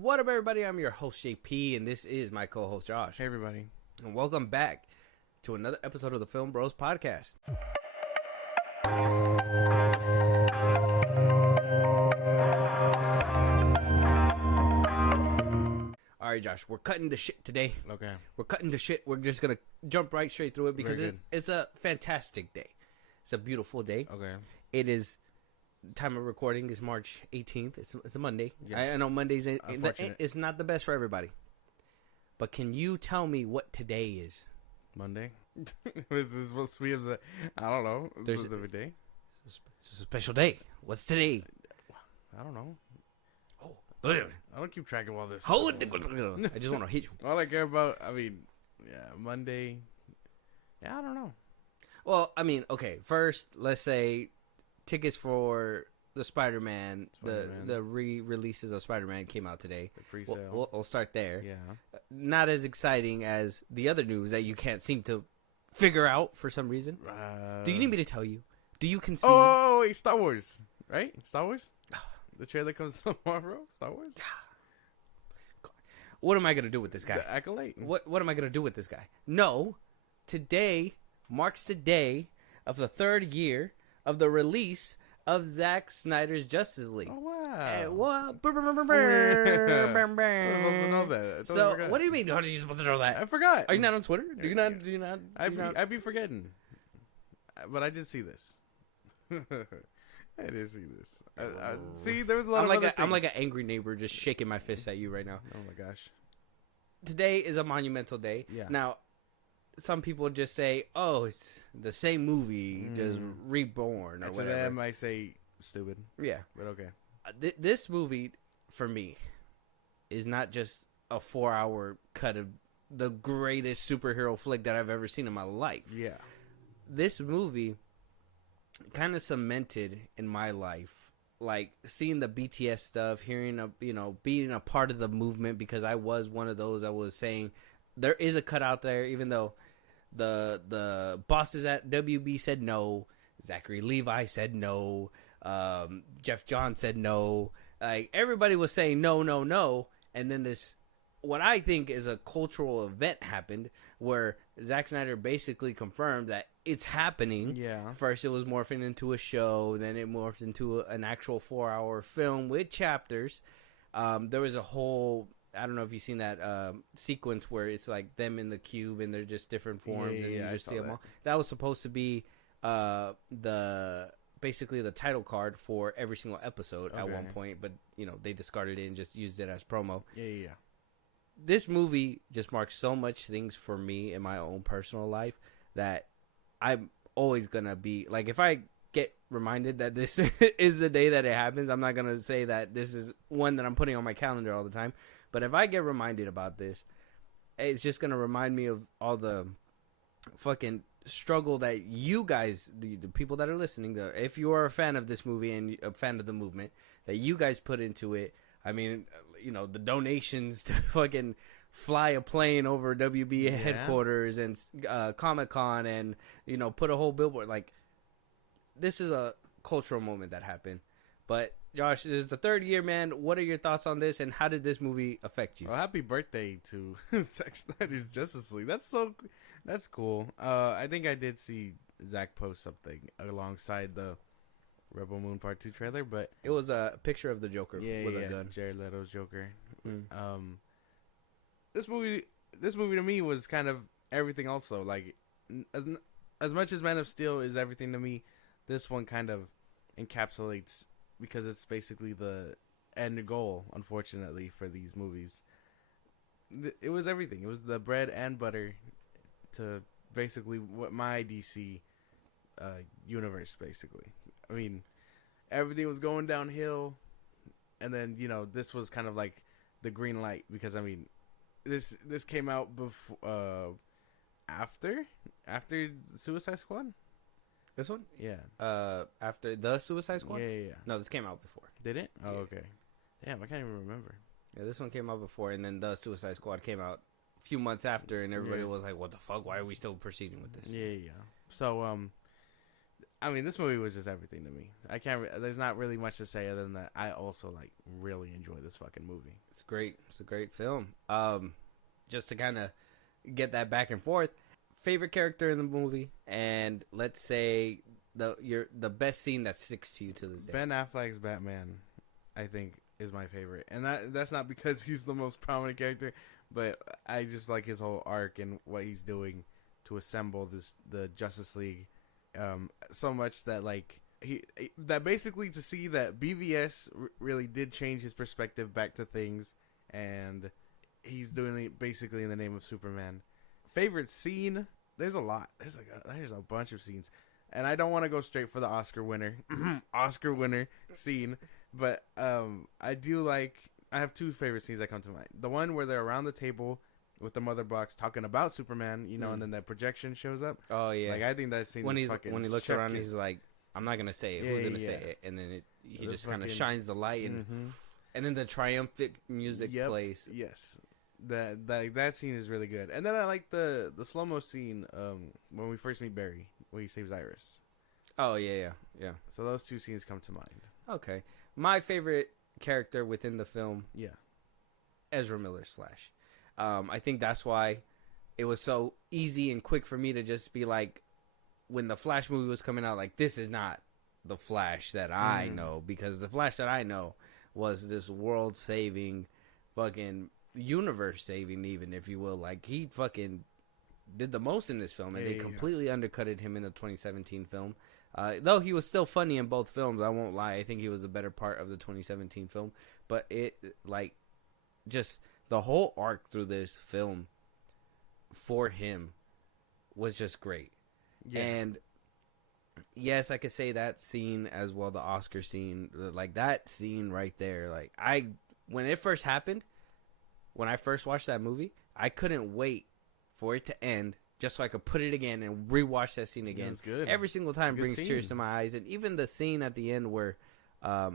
What up, everybody? I'm your host, JP, and this is my co-host, Josh. Hey, everybody. And welcome back to another episode of the FilmBros podcast. All right, Josh, we're cutting the shit today. Okay. We're cutting the shit. We're just going to jump right straight through it because it's a fantastic day. It's a beautiful day. Okay. It is... Time of recording is March 18th. It's a Monday. Yeah. I know Mondays it's not the best for everybody. But can you tell me what today is? Monday? This is supposed to be I don't know. It's supposed to be a day. It's a special day. What's today? I don't know. Oh, I don't keep track of all this. I just want to hit you. All I care about, Monday. Yeah, I don't know. Well, okay. First, let's say tickets for the Spider-Man. The re-releases of Spider-Man came out today. The pre-sale. We'll start there. Yeah. Not as exciting as the other news that you can't seem to figure out for some reason. Do you need me to tell you? Do you concede? Oh, wait, Star Wars. Right? Star Wars? The trailer comes tomorrow? Star Wars? What am I going to do with this guy? The Acolyte. What am I going to do with this guy? No. Today marks the day of the third year of the release of Zack Snyder's Justice League. Oh, wow. What? I was supposed to know that. So, what do you mean? How are you supposed to know that? I forgot. Are you not on Twitter? Do you not? I'd be forgetting. But I did see this. I did see this. See, there was a lot of other things. I'm like an angry neighbor just shaking my fist at you right now. Oh, my gosh. Today is a monumental day. Yeah. Now, some people just say, "Oh, it's the same movie, just reborn," or and whatever. To them, I say stupid. Yeah, but okay. This movie, for me, is not just a 4-hour cut of the greatest superhero flick that I've ever seen in my life. Yeah, this movie kind of cemented in my life, like seeing the BTS stuff, hearing being a part of the movement, because I was one of those that was saying there is a cut out there, even though the bosses at WB said no, Zachary Levi said no, Jeff Johns said no, like everybody was saying no, and then this, what I think is a cultural event happened where Zack Snyder basically confirmed that it's happening. Yeah. First it was morphing into a show, then it morphed into an actual 4-hour film with chapters. There was a whole, I don't know if you've seen that sequence where it's like them in the cube and they're just different forms and you just see them all. That was supposed to be basically the title card for every single episode at one point, but they discarded it and just used it as promo. Yeah. This movie just marks so much things for me in my own personal life that I'm always gonna be like, if I get reminded that this is the day that it happens, I'm not gonna say that this is one that I'm putting on my calendar all the time. But if I get reminded about this, it's just going to remind me of all the fucking struggle that you guys, the people that are listening, if you are a fan of this movie and a fan of the movement, that you guys put into it. I mean, the donations to fucking fly a plane over WB headquarters and Comic-Con and, put a whole billboard. Like, this is a cultural moment that happened. But Josh, this is the third year, man. What are your thoughts on this, and how did this movie affect you? Well, happy birthday to Zack Snyder's Justice League. That's cool. I think I did see Zack post something alongside the Rebel Moon Part 2 trailer, but it was a picture of the Joker with a gun. Jared Leto's Joker. This movie to me was kind of everything. Also, like as much as Man of Steel is everything to me, this one kind of encapsulates. Because it's basically the end goal, unfortunately, for these movies. It was everything. It was the bread and butter to basically what my DC universe, basically. I mean, everything was going downhill. And then, this was kind of like the green light. Because, I mean, this came out before, after Suicide Squad? This one? Yeah. After the Suicide Squad? Yeah. No, this came out before. Did it? Oh, yeah. Okay. Damn, I can't even remember. Yeah, this one came out before, and then the Suicide Squad came out a few months after, and everybody was like, what the fuck? Why are we still proceeding with this? Yeah. So, I mean, this movie was just everything to me. I can't. There's not really much to say other than that. I also like really enjoy this fucking movie. It's great. It's a great film. Just to kind of get that back and forth. Favorite character in the movie, and let's say the best scene that sticks to you to this day. Ben Affleck's Batman, I think, is my favorite, and that's not because he's the most prominent character, but I just like his whole arc and what he's doing to assemble the Justice League, so much that like that basically to see that BVS really did change his perspective back to things, and he's doing it basically in the name of Superman. Favorite scene? There's a lot. There's a bunch of scenes, and I don't want to go straight for the Oscar winner scene, but I do like. I have two favorite scenes that come to mind. The one where they're around the table with the mother box talking about Superman, and then that projection shows up. Oh yeah, like I think that scene when is he looks around, he's like, "I'm not gonna say it. Who's gonna say it?" And then he just kind of shines the light, and then the triumphant music plays. Yes. That scene is really good, and then I like the slow mo scene when we first meet Barry, where he saves Iris. Oh yeah. So those two scenes come to mind. Okay, my favorite character within the film, yeah, Ezra Miller's Flash. I think that's why it was so easy and quick for me to just be like, when the Flash movie was coming out, like this is not the Flash that I know, because the Flash that I know was this world saving, fucking universe saving, even if you will. Like he fucking did the most in this film, and they completely undercutted him in the 2017 film. Though he was still funny in both films, I won't lie. I think he was the better part of the 2017 film. But it like just the whole arc through this film for him was just great. Yeah. And yes, I could say that scene as well, the Oscar scene, like that scene right there. Like when it first happened. When I first watched that movie, I couldn't wait for it to end just so I could put it again and rewatch that scene again. It was good. Every single time brings tears to my eyes. And even the scene at the end where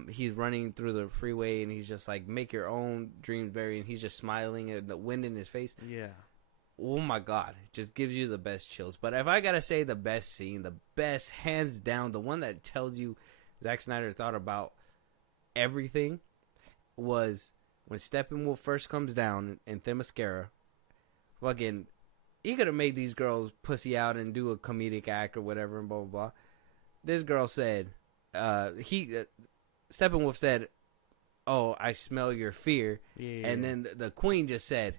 he's running through the freeway and he's just like, make your own dreams, Barry, and he's just smiling and the wind in his face. Yeah. Oh my God. It just gives you the best chills. But if I got to say the best scene, the best, hands down, the one that tells you Zack Snyder thought about everything was when Steppenwolf first comes down in Themyscira. Fucking, he could have made these girls pussy out and do a comedic act or whatever and blah, blah, blah. This girl said, Steppenwolf said, "Oh, I smell your fear." Yeah. And then the queen just said,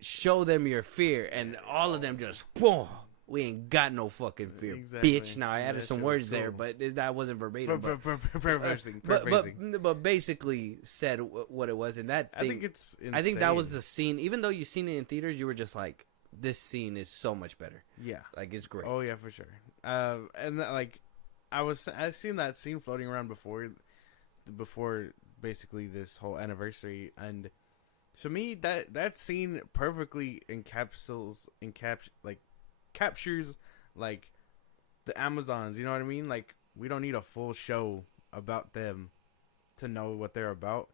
"Show them your fear." And all of them just, boom. We ain't got no fucking fear, bitch. Now I added some words there, but that wasn't verbatim. But basically said what it was, and that thing, I think that was the scene. Even though you seen it in theaters, you were just like, "This scene is so much better." Yeah, like it's great. Oh yeah, for sure. And like, I've seen that scene floating around before basically this whole anniversary, and to me that scene perfectly captures like the Amazons, you know what I mean? Like, we don't need a full show about them to know what they're about.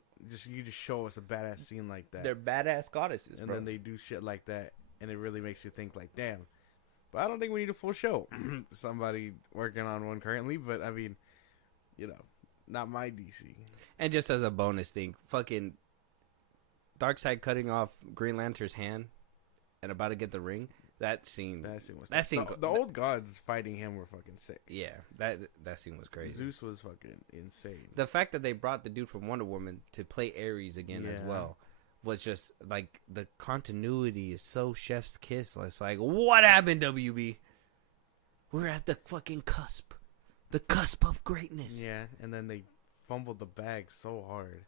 You just show us a badass scene like that. They're badass goddesses, and then they do shit like that, and it really makes you think like, damn. But I don't think we need a full show. Somebody working on one currently, but I mean, not my DC. And just as a bonus thing, fucking Darkseid cutting off Green Lantern's hand and about to get the ring. That scene was the old gods fighting him were fucking sick. Yeah, that scene was crazy. Zeus was fucking insane. The fact that they brought the dude from Wonder Woman to play Ares again as well was just like, the continuity is so chef's kiss. It's like, what happened, WB? We're at the fucking cusp of greatness. Yeah, and then they fumbled the bag so hard.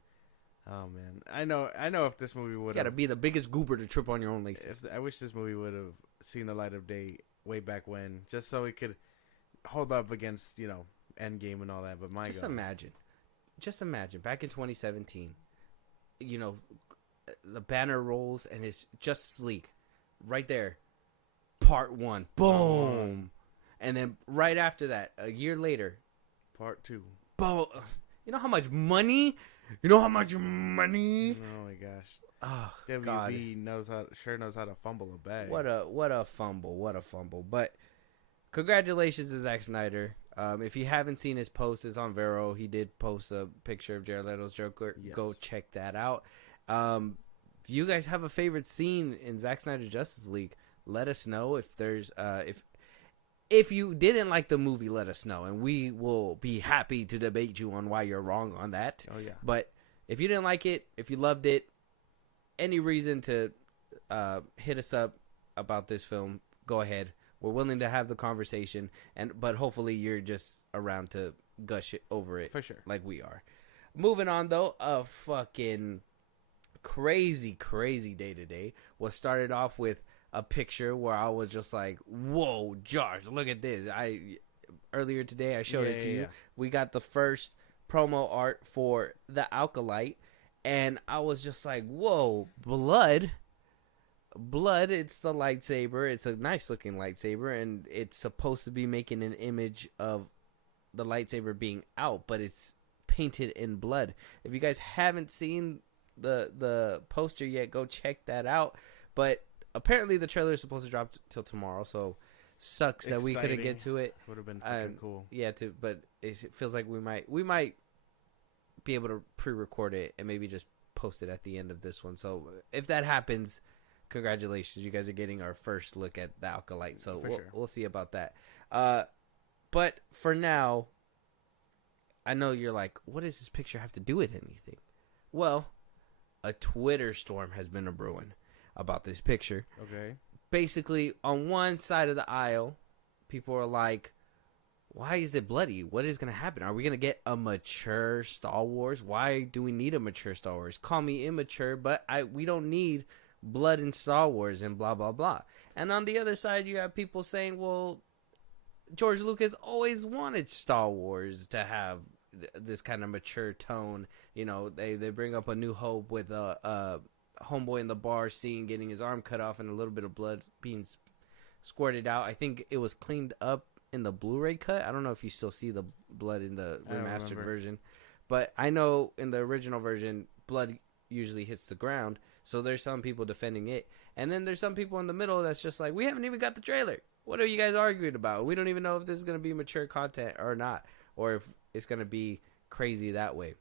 Oh man, I know. If this movie would, you gotta be the biggest goober to trip on your own laces. I wish this movie would have seen the light of day way back when, just so it could hold up against Endgame and all that. But just imagine back in 2017, the banner rolls and it's Justice League, right there, Part 1, boom, and then right after that, a year later, Part 2, boom. You know how much money? Oh my gosh. Oh, WB knows how to fumble a bag. What a fumble. But congratulations to Zack Snyder. If you haven't seen his post, it's on Vero. He did post a picture of Jared Leto's Joker. Yes. Go check that out. If you guys have a favorite scene in Zack Snyder's Justice League, let us know. If there's if you didn't like the movie, let us know, and we will be happy to debate you on why you're wrong on that. Oh yeah. But if you didn't like it, if you loved it, any reason to hit us up about this film, go ahead. We're willing to have the conversation, but hopefully you're just around to gush it over it For sure. like we are. Moving on, though, a fucking crazy day today was started off with a picture where I was just like, whoa, Josh, look at this. Earlier today, I showed it to you. Yeah. We got the first promo art for the Acolyte, and I was just like, whoa, blood, it's the lightsaber. It's a nice looking lightsaber, and it's supposed to be making an image of the lightsaber being out, but it's painted in blood. If you guys haven't seen the poster yet, go check that out. But apparently the trailer is supposed to drop till tomorrow, so sucks that we couldn't get to it. Would have been fucking cool. Yeah, but it feels like we might be able to pre-record it and maybe just post it at the end of this one. So if that happens, congratulations, you guys are getting our first look at the Acolyte. So we'll see about that. But for now, I know you're like, what does this picture have to do with anything? Well, a Twitter storm has been a-brewing about this picture. Okay. Basically, on one side of the aisle, people are like, why is it bloody? What is going to happen? Are we going to get a mature Star Wars? Why do we need a mature Star Wars? Call me immature, but we don't need blood in Star Wars and blah, blah, blah. And on the other side, you have people saying, well, George Lucas always wanted Star Wars to have this kind of mature tone. You know, they bring up A New Hope with a homeboy in the bar scene getting his arm cut off and a little bit of blood being squirted out. I think it was cleaned up in the Blu-ray cut. I don't know if you still see the blood in the remastered version, but I know in the original version, blood usually hits the ground. So there's some people defending it, and then there's some people in the middle that's just like, we haven't even got the trailer. What are you guys arguing about? We don't even know if this is going to be mature content or not, or if it's going to be crazy that way.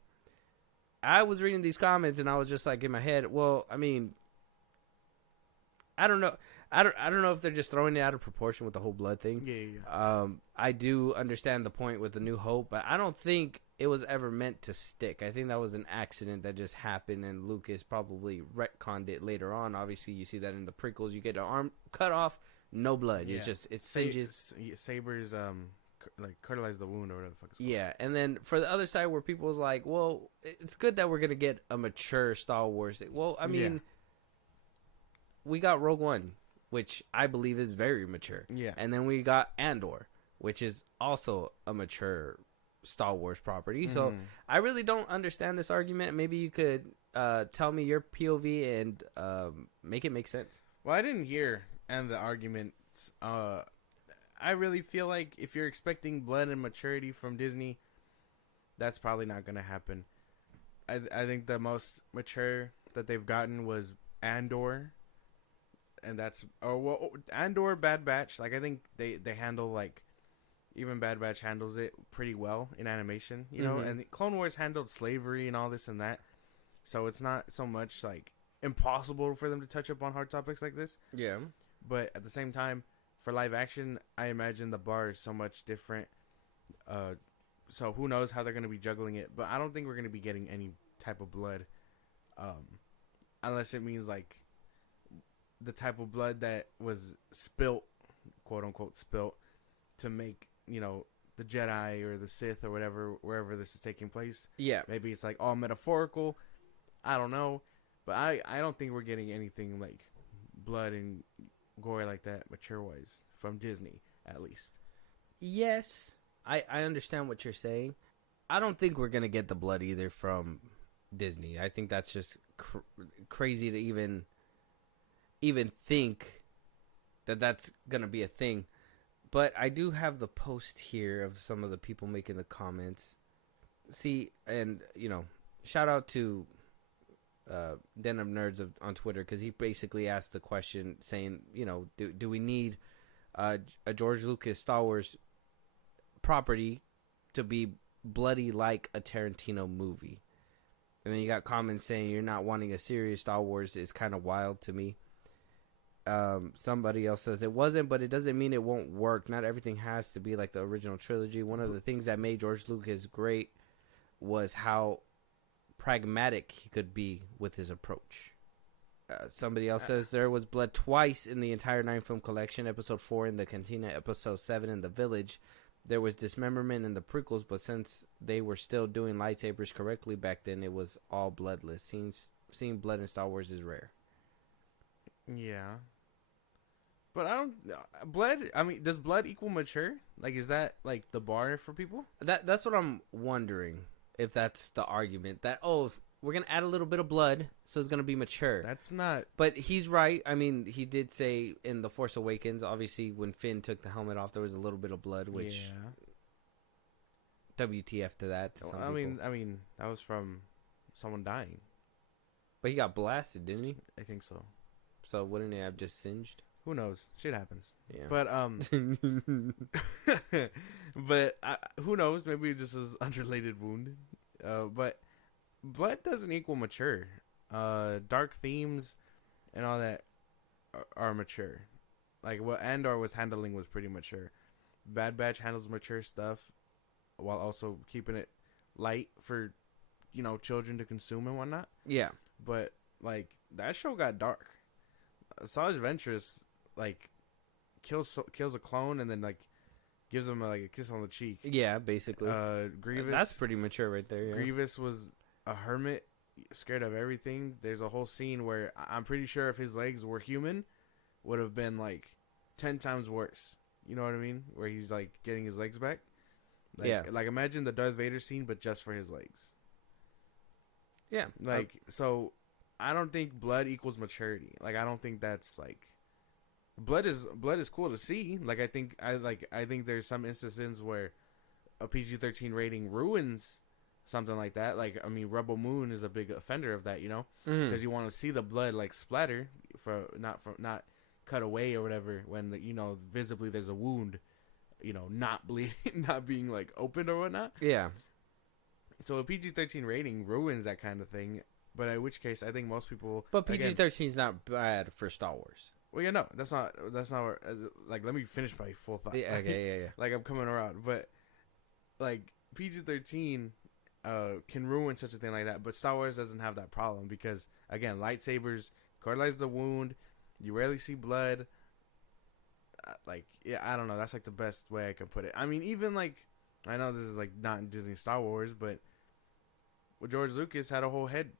I was reading these comments and I was just like in my head, well, I mean, I don't know. I don't know if they're just throwing it out of proportion with the whole blood thing. Yeah. I do understand the point with the New Hope, but I don't think it was ever meant to stick. I think that was an accident that just happened, and Lucas probably retconned it later on. Obviously, you see that in the prequels. You get an arm cut off, no blood. Yeah. It's just, it singes. Sabers, like, cauterize the wound or whatever the fuck it's called. Yeah, and then for the other side where people was like, well, it's good that we're going to get a mature Star Wars. Well, I mean, we got Rogue One, which I believe is very mature. Yeah. And then we got Andor, which is also a mature Star Wars property. Mm-hmm. So I really don't understand this argument. Maybe you could tell me your POV and make it make sense. Well, I didn't hear the arguments. I really feel like if you're expecting blood and maturity from Disney, that's probably not going to happen. I think the most mature that they've gotten was Andor. And that's Andor, Bad Batch. Like, I think they handle, like, even Bad Batch handles it pretty well in animation, you know. And Clone Wars handled slavery and all this and that, so it's not so much like impossible for them to touch up on hard topics like this. Yeah, but at the same time, for live action, I imagine the bar is so much different. So who knows how they're going to be juggling it? But I don't think we're going to be getting any type of blood, unless it means like the type of blood that was spilt, quote unquote spilt, to make, you know, the Jedi or the Sith or whatever, wherever this is taking place. Yeah. Maybe it's like all metaphorical. I don't know. But I don't think we're getting anything like blood and gore like that mature wise from Disney, at least. Yes. I understand what you're saying. I don't think we're going to get the blood either from Disney. I think that's just crazy to even think that that's gonna be a thing. But I do have the post here of some of the people making the comments. See, and you know, shout out to Den of Nerds on Twitter, because he basically asked the question saying, you know, do we need a George Lucas Star Wars property to be bloody like a Tarantino movie. And then you got comments saying you're not wanting a serious Star Wars is kind of wild to me. Somebody else says it wasn't, but it doesn't mean it won't work. Not everything has to be like the original trilogy. One of the things that made George Lucas great was how pragmatic he could be with his approach. Somebody else says there was blood twice in the entire 9-film collection. Episode 4 in the Cantina, Episode 7 in the Village. There was dismemberment in the prequels, but since they were still doing lightsabers correctly back then, it was all bloodless. Seeing blood in Star Wars is rare. Yeah. But I don't... Blood... I mean, does blood equal mature? Like, is that, like, the bar for people? That's what I'm wondering, if that's the argument. That, we're going to add a little bit of blood, so it's going to be mature. That's not... But he's right. I mean, he did say in The Force Awakens, obviously, when Finn took the helmet off, there was a little bit of blood, which... Yeah. WTF to that. To I mean, that was from someone dying. But he got blasted, didn't he? I think so. So wouldn't he have just singed? Who knows? Shit happens. Yeah. But but who knows? Maybe it just was unrelated wound. But blood doesn't equal mature. Dark themes and all that are mature. Like what Andor was handling was pretty mature. Bad Batch handles mature stuff while also keeping it light for, children to consume and whatnot. Yeah. But like that show got dark. Savage Ventress like kills a clone and then like gives him a kiss on the cheek. Yeah, basically. Grievous. That's pretty mature right there. Yeah. Grievous was a hermit, scared of everything. There's a whole scene where I'm pretty sure if his legs were human, would have been like 10 times worse. You know what I mean? Where he's like getting his legs back. Like, yeah. Like imagine the Darth Vader scene, but just for his legs. Yeah. So I don't think blood equals maturity. Like I don't think that's like blood is cool to see. Like I think there's some instances where a PG-13 rating ruins something like that. Like I mean, Rebel Moon is a big offender of that, because you want to see the blood like splatter for not cut away or whatever when visibly there's a wound, not bleeding, not being like opened or whatnot. Yeah. So a PG-13 rating ruins that kind of thing. But in which case, I think most people. But PG-13 is not bad for Star Wars. Well, yeah, no, that's not. Where, like, let me finish my full thought. Yeah, okay, yeah. Like I'm coming around, but like PG-13 can ruin such a thing like that. But Star Wars doesn't have that problem because again, lightsabers cauterize the wound. You rarely see blood. I don't know. That's like the best way I can put it. I mean, even like I know this is like not in Disney Star Wars, but George Lucas had a whole head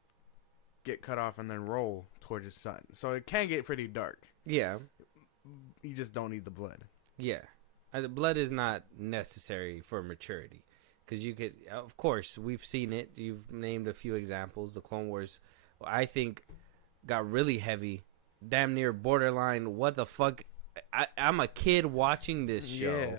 get cut off and then roll towards his son. So it can get pretty dark. Yeah. You just don't need the blood. Yeah. The blood is not necessary for maturity. Because you could, of course, we've seen it. You've named a few examples. The Clone Wars, I think, got really heavy. Damn near borderline. What the fuck? I'm a kid watching this show.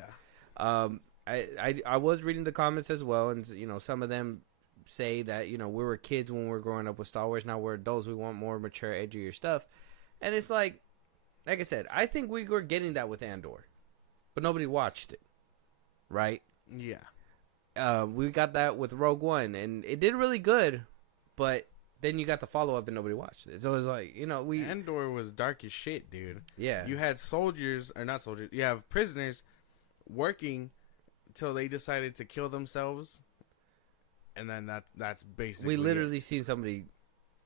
Yeah. I was reading the comments as well. And, some of them say that we were kids when we were growing up with Star Wars. Now we're adults. We want more mature, edgier stuff, and it's like I said, I think we were getting that with Andor, but nobody watched it, right? Yeah. We got that with Rogue One, and it did really good, but then you got the follow up, and nobody watched it. So it's like Andor was dark as shit, dude. Yeah. You had soldiers or not soldiers. You have prisoners working till they decided to kill themselves. And then that's basically we literally seen somebody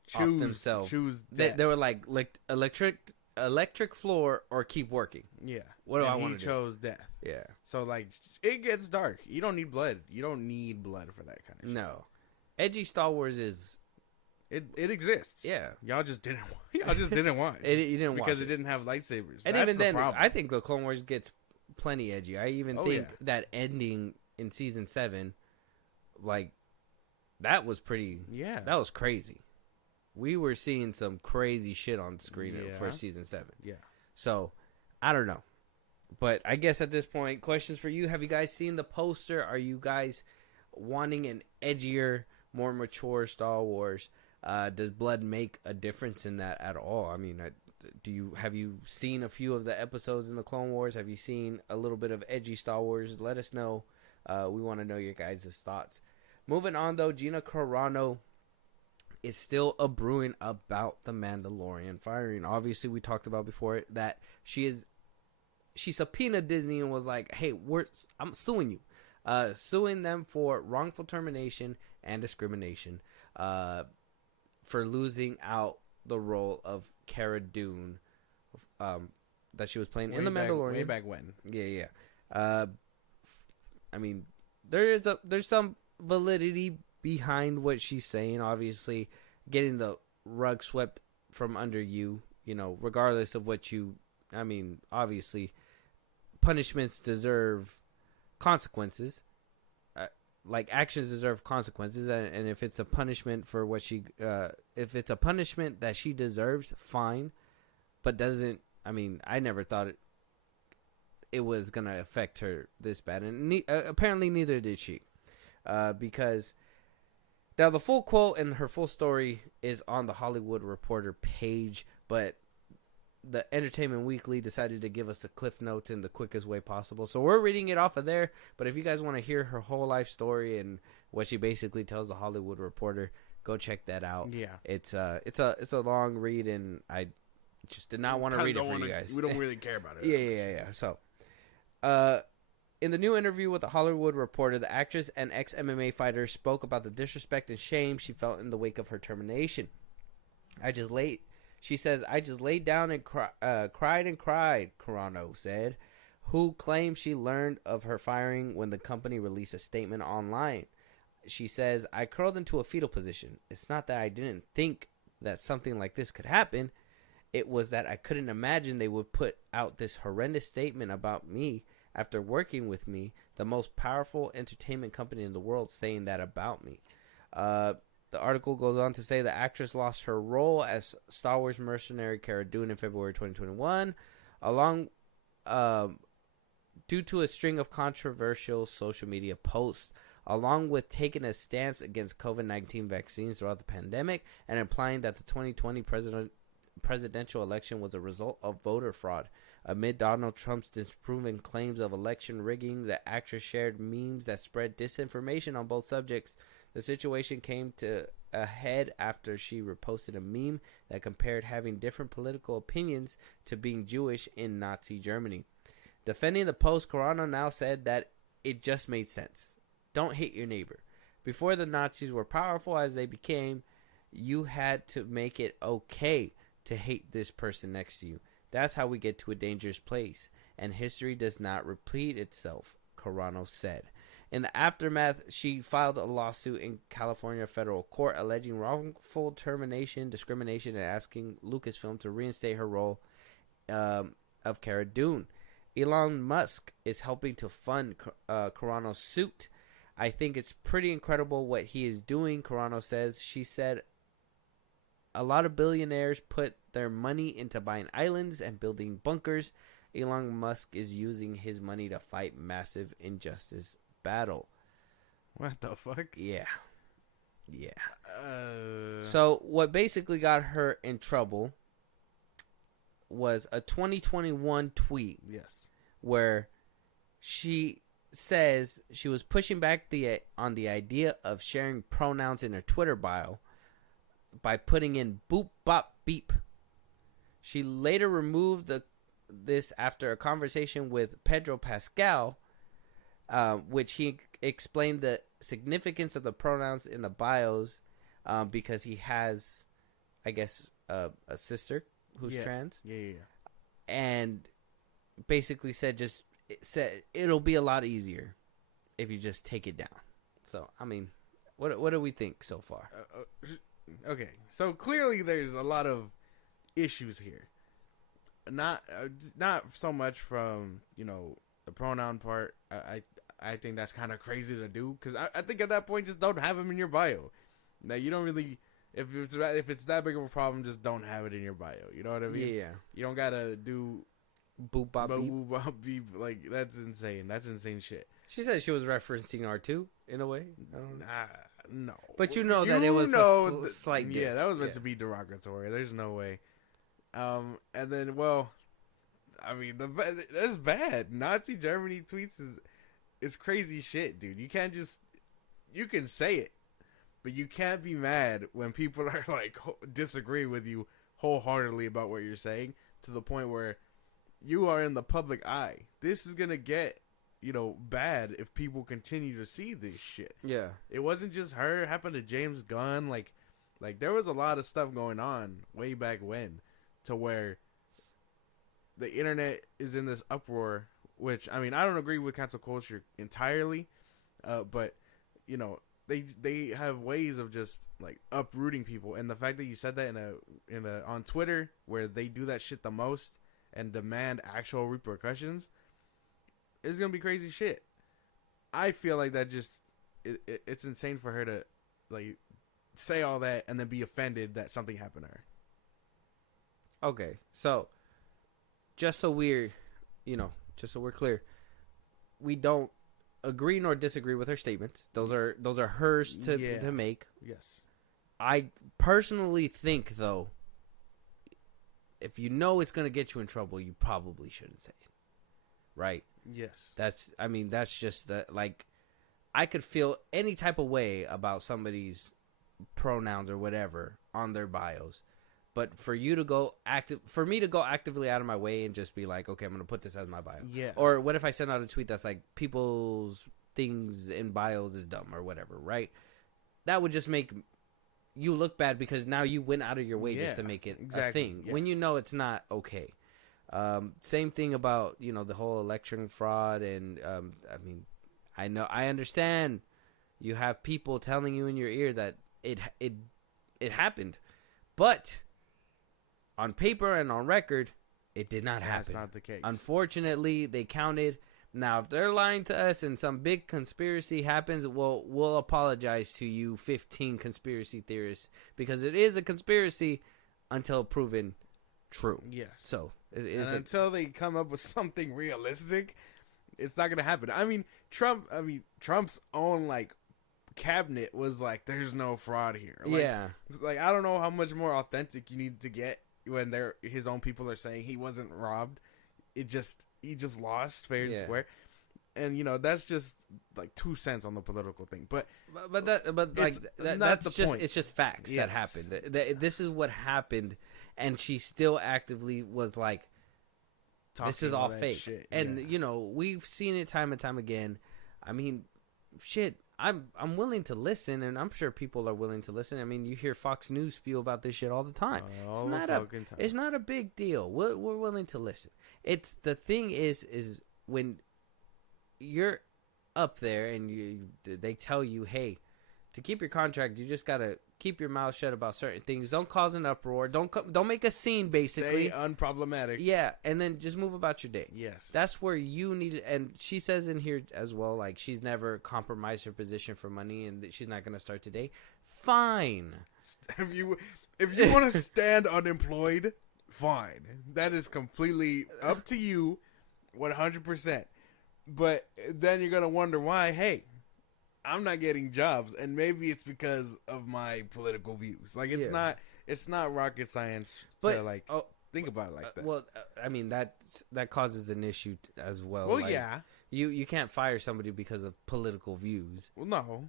choose themselves. They were like electric floor or keep working. Yeah. What do I want to do? He chose death. Yeah. So like it gets dark. You don't need blood. You don't need blood for that kind of shit. No. Edgy Star Wars is it exists. Yeah. Y'all just didn't watch. You didn't because watch it didn't have lightsabers. And that's even then, problem. I think the Clone Wars gets plenty edgy. I even think that ending in season 7, like. That was pretty. Yeah. That was crazy. We were seeing some crazy shit on screen for season 7. Yeah. So, I don't know. But I guess at this point, questions for you. Have you guys seen the poster? Are you guys wanting an edgier, more mature Star Wars? Does blood make a difference in that at all? I mean, have you seen a few of the episodes in the Clone Wars? Have you seen a little bit of edgy Star Wars? Let us know. We want to know your guys' thoughts. Moving on, though, Gina Carano is still a brewing about the Mandalorian firing. Obviously, we talked about before that she subpoenaed Disney and was like, "Hey, I'm suing you, suing them for wrongful termination and discrimination, for losing out the role of Cara Dune, that she was playing in the Mandalorian way back when." Yeah. I mean, there's some validity behind what she's saying. Obviously, getting the rug swept from under you, regardless of what you. I mean, obviously, punishments deserve consequences. Like actions deserve consequences, and if it's a punishment for what if it's a punishment that she deserves, fine. But doesn't. I mean, I never thought it was gonna affect her this bad, and apparently neither did she, because now the full quote and her full story is on the Hollywood Reporter page, but the Entertainment Weekly decided to give us the cliff notes in the quickest way possible, so we're reading it off of there. But if you guys want to hear her whole life story and what she basically tells the Hollywood Reporter, go check that out. Yeah, it's a long read, and I just did not want to read it for you guys. We don't really care about it. Yeah. So, in the new interview with the Hollywood Reporter, the actress and ex-MMA fighter spoke about the disrespect and shame she felt in the wake of her termination. She says, "I just laid down and cried and cried," Carano said, who claimed she learned of her firing when the company released a statement online. She says, "I curled into a fetal position. It's not that I didn't think that something like this could happen. It was that I couldn't imagine they would put out this horrendous statement about me after working with me, the most powerful entertainment company in the world, saying that about me." The article goes on to say the actress lost her role as Star Wars mercenary Cara Dune in February 2021, due to a string of controversial social media posts, along with taking a stance against COVID-19 vaccines throughout the pandemic and implying that the 2020 presidential election was a result of voter fraud. Amid Donald Trump's disproven claims of election rigging, the actress shared memes that spread disinformation on both subjects. The situation came to a head after she reposted a meme that compared having different political opinions to being Jewish in Nazi Germany. Defending the post, Carano now said that it just made sense. Don't hate your neighbor. Before the Nazis were powerful as they became, you had to make it okay to hate this person next to you. That's how we get to a dangerous place, and history does not repeat itself, Carano said. In the aftermath, she filed a lawsuit in California federal court alleging wrongful termination, discrimination, and asking Lucasfilm to reinstate her role of Cara Dune. Elon Musk is helping to fund Carano's suit. "I think it's pretty incredible what he is doing," Carano says. She said, "A lot of billionaires put their money into buying islands and building bunkers. Elon Musk is using his money to fight massive injustice battle." What the fuck? Yeah. So what basically got her in trouble was a 2021 tweet. Yes. Where she says she was pushing back on the idea of sharing pronouns in her Twitter bio by putting in boop bop beep. She later removed this after a conversation with Pedro Pascal, which he explained the significance of the pronouns in the bios, because he has, I guess, a sister who's trans. Yeah. And basically said it'll be a lot easier if you just take it down. So, I mean, what do we think so far? Okay, so clearly there's a lot of issues here. Not so much from the pronoun part. I think that's kind of crazy to do, because I think at that point just don't have them in your bio. Now you don't really, if it's that big of a problem, just don't have it in your bio. You know what I mean? Yeah. You don't gotta do boop bop beep. Boop bop beep. Like, that's insane. That's insane shit. She said she was referencing R2 in a way. I don't know. No. But that it was a slight diss. Yeah, that was meant to be derogatory. There's no way. And then, well, I mean, that's bad. Nazi Germany tweets is it's crazy shit, dude. You can't just, you can say it, but you can't be mad when people are like disagree with you wholeheartedly about what you're saying to the point where you are in the public eye. This is gonna get, you know, bad if people continue to see this shit. Yeah. It wasn't just her. It happened to James Gunn. Like there was a lot of stuff going on way back when, to where the internet is in this uproar. Which, I mean, I don't agree with cancel culture entirely, but you know, they have ways of just like uprooting people. And the fact that you said that in a on Twitter, where they do that shit the most and demand actual repercussions, is gonna be crazy shit. I feel like that just it's insane for her to like say all that and then be offended that something happened to her. Okay, so just so we're clear, we don't agree nor disagree with her statements. Those are hers to make. Yes. I personally think, though, if you know it's gonna get you in trouble, you probably shouldn't say it. Right? Yes. That's just that. Like, I could feel any type of way about somebody's pronouns or whatever on their bios, but for me to go actively out of my way and just be like, okay, I'm gonna put this as my bio. Yeah. Or what if I send out a tweet that's like, people's things in bios is dumb or whatever, right? That would just make you look bad because now you went out of your way just to make it a thing when you know it's not okay. Same thing about, you know, the whole election fraud, and I mean, I understand you have people telling you in your ear that it happened, but on paper and on record, it did not happen. That's not the case. Unfortunately, they counted. Now, if they're lying to us and some big conspiracy happens, we'll apologize to you 15 conspiracy theorists, because it is a conspiracy until proven true. Yes. So, until they come up with something realistic, it's not going to happen. I mean, Trump's own, like, cabinet was like, there's no fraud here. Like, yeah. Like, I don't know how much more authentic you need to get when his own people are saying he wasn't robbed. He just lost fair and square. And, you know, that's just like 2 cents on the political thing. But that's just point. It's just facts that happened. This is what happened, and she still actively was like, this is all fake. Shit. And you know, we've seen it time and time again. I mean, shit, I'm willing to listen, and I'm sure people are willing to listen. I mean, you hear Fox News spew about this shit all the time. It's not a big deal. We're willing to listen. It's the thing is when you're up there and they tell you, hey, to keep your contract, you just gotta keep your mouth shut about certain things. Don't cause an uproar. Don't make a scene. Basically, stay unproblematic. Yeah, and then just move about your day. Yes, that's where you need it. And she says in here as well, like, she's never compromised her position for money, and that she's not gonna start today. Fine. If you want to stand unemployed, fine. That is completely up to you, 100%. But then you're gonna wonder why. Hey, I'm not getting jobs, and maybe it's because of my political views. Like, it's not rocket science to like think about it like that. Well, I mean, that causes an issue as well. Well, like, yeah, you can't fire somebody because of political views. Well, no,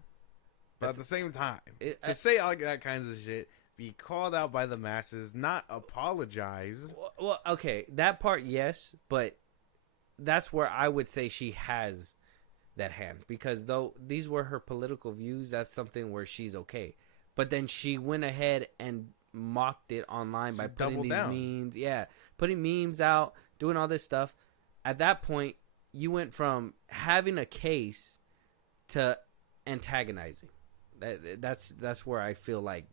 but at the same time, to say like that kinds of shit, be called out by the masses, not apologize. Well, okay, that part, yes, but that's where I would say she has that hand, because though these were her political views, that's something where she's okay. But then she went ahead and mocked it online by putting these memes, putting memes out, doing all this stuff. At that point, you went from having a case to antagonizing. That's where I feel like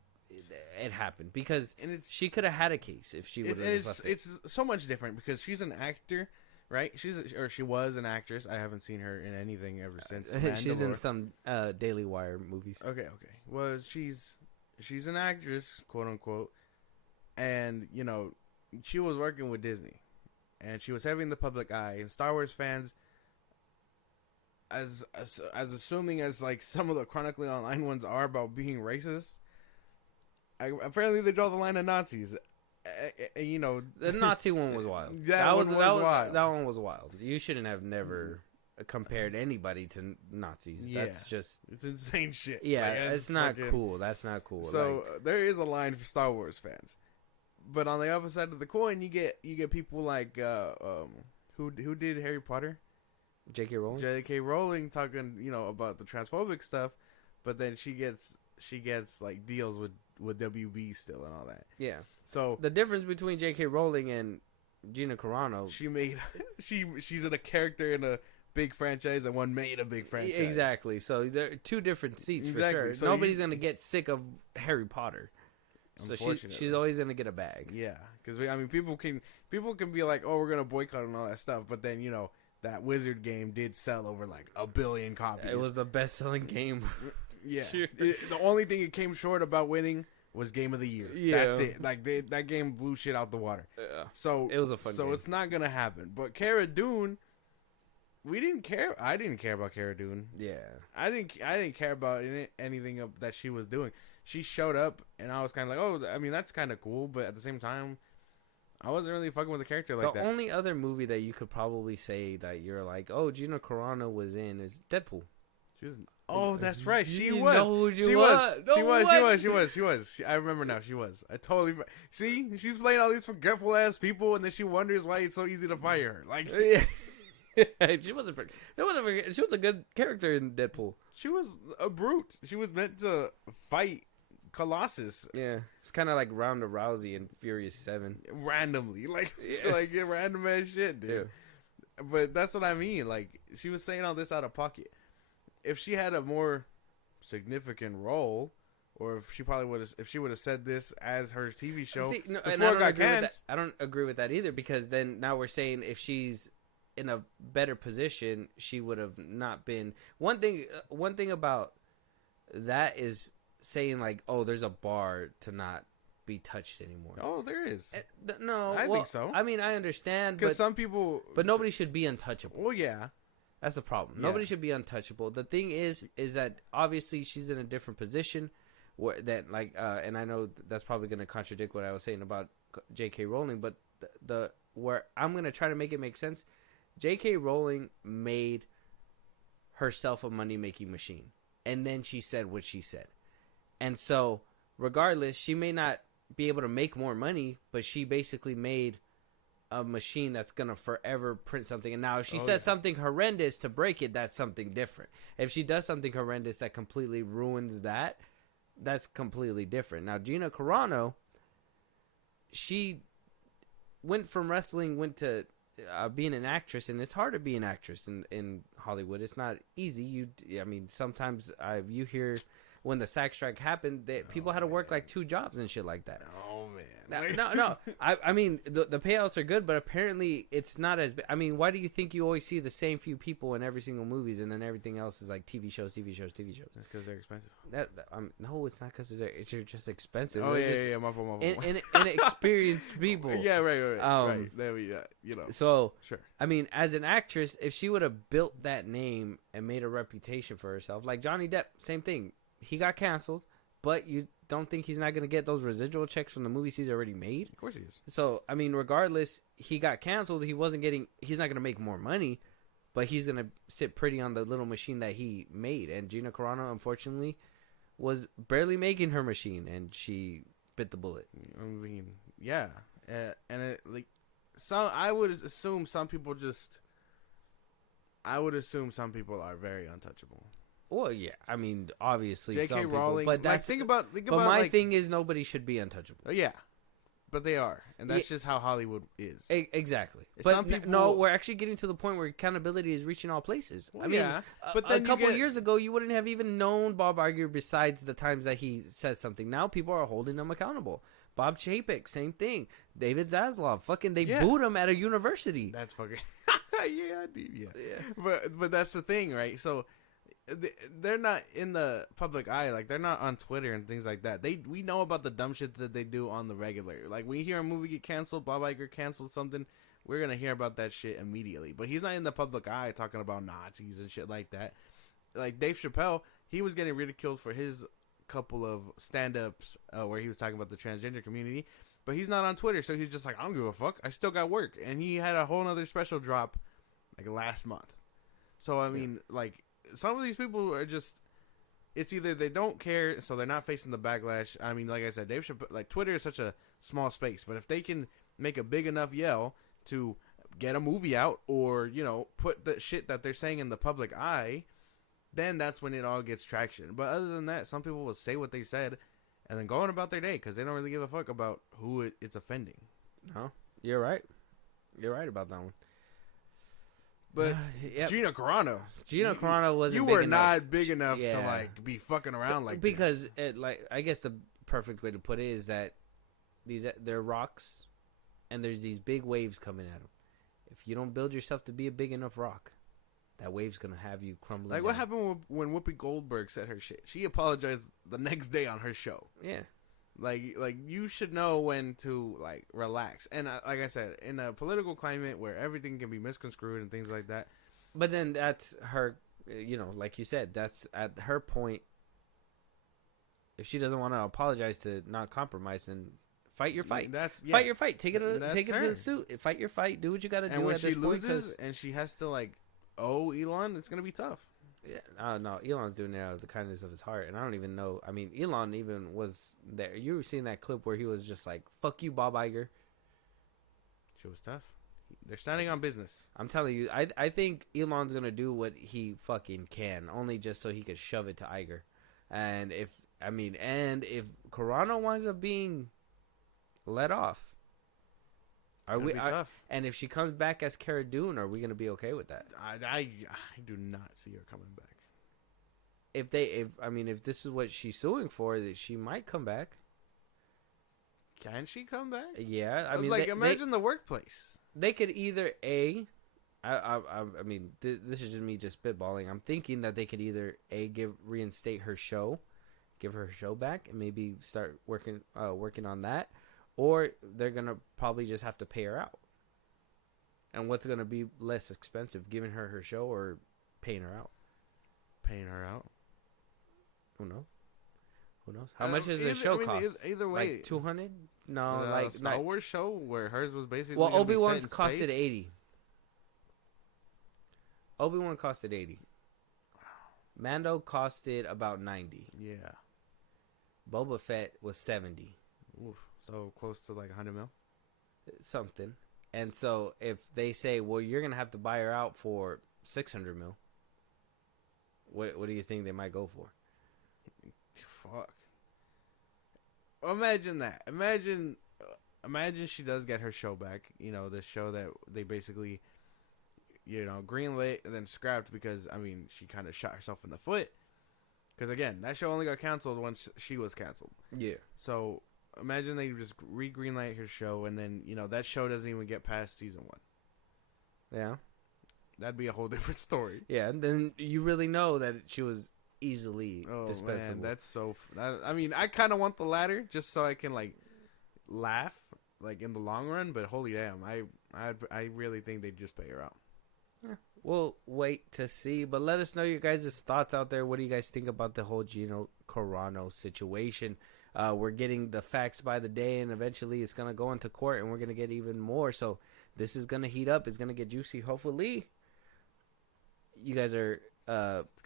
it happened, because she could have had a case if she would have just left it. It's so much different because she's an actor. Right, she was an actress. I haven't seen her in anything ever since. She's in some Daily Wire movies. Okay. Well, she's an actress, quote unquote, and you know, she was working with Disney, and she was having the public eye. And Star Wars fans, as assuming as like some of the chronically online ones are about being racist, apparently they draw the line at Nazis. And, you know, the Nazi one was wild. That one was wild. That one was wild. You shouldn't have never compared anybody to Nazis. Yeah. That's just It's insane shit. yeah. Like, It's not cool. That's not cool. So there is a line for Star Wars fans, but on the other side of the coin, you get people like who did Harry Potter, J.K. Rowling. J.K. Rowling talking about the transphobic stuff, but then she gets like deals with WB still and all that. Yeah. So the difference between J.K. Rowling and Gina Carano, she's in a character in a big franchise and one made a big franchise. Exactly. So there are two different seats for sure. So nobody's gonna get sick of Harry Potter. So she's always gonna get a bag. Yeah, because people can be like, oh, we're gonna boycott and all that stuff, but then that Wizard game did sell over like 1 billion copies. It was the best selling game. Yeah. Sure. The only thing it came short about winning was Game of the Year. Yeah. That's it. Like that game blew shit out the water. Yeah. So it was a fun game. So it's not gonna happen. But Cara Dune, we didn't care. I didn't care about Cara Dune. Yeah. I didn't care about anything that she was doing. She showed up, and I was kind of like, oh, I mean, that's kind of cool. But at the same time, I wasn't really fucking with the character like that. The only other movie that you could probably say that you're like, oh, Gina Carano was in is Deadpool. She was. Oh, that's right. She You was. know who She was. was. No, She was. I remember now. She was. I totally. See, she's playing all these forgetful ass people, and then she wonders why it's so easy to fire her. Like, she wasn't. She was a good character in Deadpool. she was a brute. She was meant to fight Colossus. Yeah, it's kind of like Ronda Rousey in Furious 7. Randomly, like Yeah. random ass shit, dude. Yeah. But that's what I mean. Like, she was saying all this out of pocket. If she had a more significant role, or if she would have said this as her TV show before it got canned. I don't agree with that either, because then now we're saying if she's in a better position, she would have not been. One thing about that is saying like, oh, there's a bar to not be touched anymore. Oh, there is. No, I think so. I mean, I understand, Because some people, but nobody should be untouchable. well, yeah, That's the problem. Yeah. Nobody should be untouchable. The thing is that obviously she's in a different position, where that like, and I know that's probably going to contradict what I was saying about J.K. Rowling, but the where I'm going to try to make it make sense. J.K. Rowling made herself a money making machine, and then she said what she said, and so regardless, she may not be able to make more money, but she basically made a machine that's gonna forever print something. And now if she says something horrendous to break it, that's something different. If she does something horrendous that completely ruins that, that's completely different. Now Gina Carano, she went from wrestling, went to being an actress, and it's hard to be an actress in Hollywood. It's not easy. I mean, sometimes you hear when the SAG strike happened, people had to work like 2 jobs and shit like that. Oh man. No. I mean, the payouts are good, but apparently it's not as. I mean, why do you think you always see the same few people in every single movies, and then everything else is like TV shows? That's because they're expensive. No, it's not because it's just expensive. Oh They're yeah, just my fault. inexperienced people. Yeah, right. There we go. So sure. I mean, as an actress, if she would have built that name and made a reputation for herself, like Johnny Depp, same thing. He got canceled, but you don't think he's not going to get those residual checks from the movies he's already made? Of course he is. So, I mean, regardless, he got canceled. He's not going to make more money, but he's going to sit pretty on the little machine that he made. And Gina Carano, unfortunately, was barely making her machine, and she bit the bullet. I mean, yeah. And it, like, I would assume some people are very untouchable. Well, yeah. I mean, obviously, J.K. some people, Rowling, but that's think about my like, thing is nobody should be untouchable. Oh, yeah, but they are, and that's just how Hollywood is. Exactly. Some But people, no, we're actually getting to the point where accountability is reaching all places. Well, I mean, yeah, but then a couple of years ago, you wouldn't have even known Bob Iger besides the times that he says something. Now people are holding him accountable. Bob Chapek, same thing. David Zaslav, they boot him at a university. That's fucking yeah. But that's the thing, right? So they're not in the public eye, like they're not on Twitter and things like that. We know about the dumb shit that they do on the regular. Like when you hear a movie get canceled, Bob Iger canceled something, we're gonna hear about that shit immediately. But he's not in the public eye talking about Nazis and shit like that. Like Dave Chappelle, he was getting ridiculed for his couple of stand-ups where he was talking about the transgender community, but he's not on Twitter, so he's just like, I don't give a fuck, I still got work. And he had a whole nother special drop like last month. So I mean, like some of these people are just. It's either they don't care, so they're not facing the backlash. I mean, like I said, like Twitter is such a small space, but if they can make a big enough yell to get a movie out, or put the shit that they're saying in the public eye, then that's when it all gets traction. But other than that, some people will say what they said and then go on about their day because they don't really give a fuck about who it's offending. No, you're right. You're right about that one. But Gina Carano wasn't. You were not big enough to like be fucking around like because this. I guess the perfect way to put it is that they're rocks, and there's these big waves coming at them. If you don't build yourself to be a big enough rock, that wave's gonna have you crumbling. Like down. what happened when Whoopi Goldberg said her shit? She apologized the next day on her show. Yeah. Like you should know when to like relax, and like I said, in a political climate where everything can be misconstrued and things like that. But then that's her, like you said, that's at her point. If she doesn't want to apologize to not compromise, then fight your fight. Fight your fight. Take it to the suit. Fight your fight. Do what you got to do. And when she loses and she has to like owe Elon, it's gonna be tough. Yeah, no, Elon's doing it out of the kindness of his heart, and I don't even know. I mean, Elon even was there. You were seeing that clip where he was just like, "Fuck you, Bob Iger." She was tough. They're standing on business. I'm telling you, I think Elon's gonna do what he fucking can, only just so he could shove it to Iger. And if Carano winds up being let off, tough. And if she comes back as Cara Dune, are we gonna be okay with that? I do not see her coming back. If this is what she's suing for, that she might come back. Can she come back? Yeah, I mean, imagine the workplace. They could either this is just me just spitballing. I'm thinking that they could either reinstate her show, give her show back, and maybe start working on that. Or they're going to probably just have to pay her out. And what's going to be less expensive, giving her show or paying her out? Paying her out? Who knows? How much does the show cost? Either way. Like $200? No, like Star Wars show where hers was basically. Well, Obi-Wan's costed $80. Obi-Wan costed $80. Mando costed about $90. Yeah. Boba Fett was $70. Oof. So close to like 100 mil? Something. And so if they say, well, you're going to have to buy her out for 600 mil, what do you think they might go for? Fuck. Imagine that. Imagine she does get her show back. The show that they basically, greenlit and then scrapped because, she kind of shot herself in the foot. Because, again, that show only got canceled once she was canceled. Yeah. So imagine they just re-greenlight her show, and then that show doesn't even get past season 1. Yeah, that'd be a whole different story. Yeah, and then you really know that she was easily dispensable. Man, that's so. I kind of want the latter just so I can like laugh like in the long run. But holy damn, I really think they'd just pay her out. Yeah. We'll wait to see, but let us know your guys' thoughts out there. What do you guys think about the whole Gina Carano situation? We're getting the facts by the day, and eventually it's going to go into court, and we're going to get even more. So this is going to heat up. It's going to get juicy. Hopefully, you guys are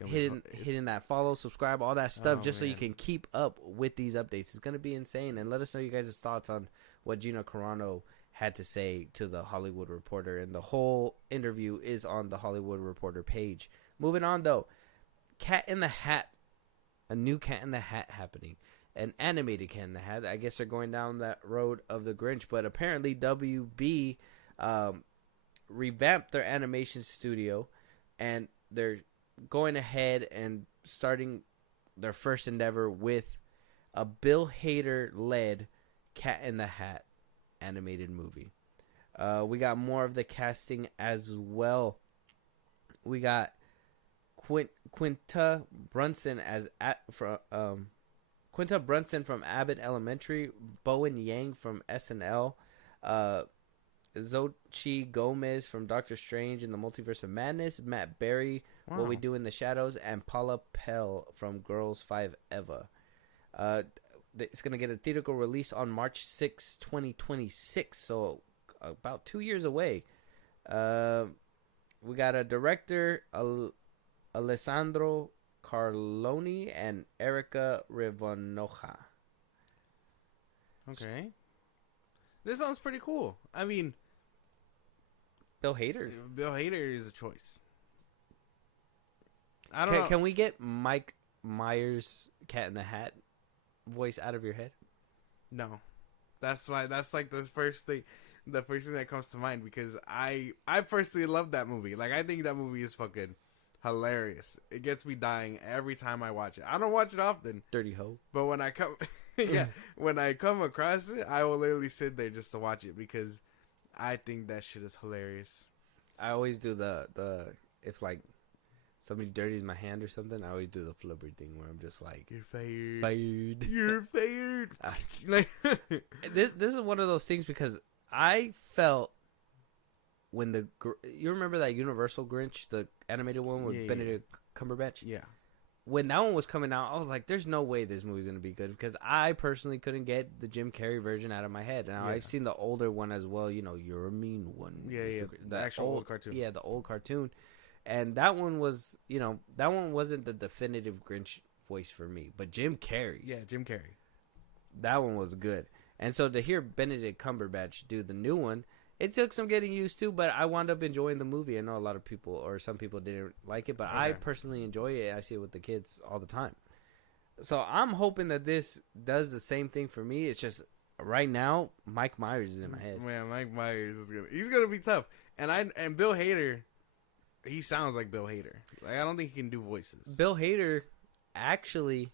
hitting that follow, subscribe, all that stuff, so you can keep up with these updates. It's going to be insane. And let us know you guys' thoughts on what Gina Carano had to say to the Hollywood Reporter. And the whole interview is on the Hollywood Reporter page. Moving on, though. Cat in the Hat. A new Cat in the Hat happening. An animated Cat in the Hat. I guess they're going down that road of the Grinch. But apparently WB revamped their animation studio. And they're going ahead and starting their first endeavor with a Bill Hader-led Cat in the Hat animated movie. We got more of the casting as well. We got Quinta Brunson Quinta Brunson from Abbott Elementary, Bowen Yang from SNL, Xochitl Gomez from Doctor Strange in the Multiverse of Madness, Matt Berry, What We Do in the Shadows, and Paula Pell from Girls 5 Eva. It's going to get a theatrical release on March 6, 2026, so about 2 years away. We got a director, Alessandro Carloni and Erica Rivonoja. Okay. This sounds pretty cool. I mean, Bill Hader. Bill Hader is a choice. I don't know. Can we get Mike Myers' Cat in the Hat voice out of your head? No. That's why. That's like the first thing that comes to mind, because I personally love that movie. Like, I think that movie is fucking hilarious. It gets me dying every time I watch it. I don't watch it often. Dirty hoe. But when I come, when I come across it, I will literally sit there just to watch it, because I think that shit is hilarious. I always do the if like somebody dirties my hand or something, I always do the flipper thing where I'm just like, you're fired. Fired. You're fired. This is one of those things, because I felt when you remember that Universal Grinch, the animated one with Benedict Cumberbatch? Yeah. When that one was coming out, I was like, there's no way this movie's going to be good, because I personally couldn't get the Jim Carrey version out of my head. Now, I've seen the older one as well, You're a Mean One. Yeah. The actual old cartoon. Yeah, the old cartoon. And that one was, that one wasn't the definitive Grinch voice for me, but Jim Carrey's. Yeah, Jim Carrey. That one was good. And so to hear Benedict Cumberbatch do the new one, it took some getting used to, but I wound up enjoying the movie. I know a lot of people, or some people, didn't like it, but I personally enjoy it. I see it with the kids all the time. So I'm hoping that this does the same thing for me. It's just right now, Mike Myers is in my head. Man, Mike Myers he's gonna be tough. And Bill Hader, he sounds like Bill Hader. Like, I don't think he can do voices. Bill Hader actually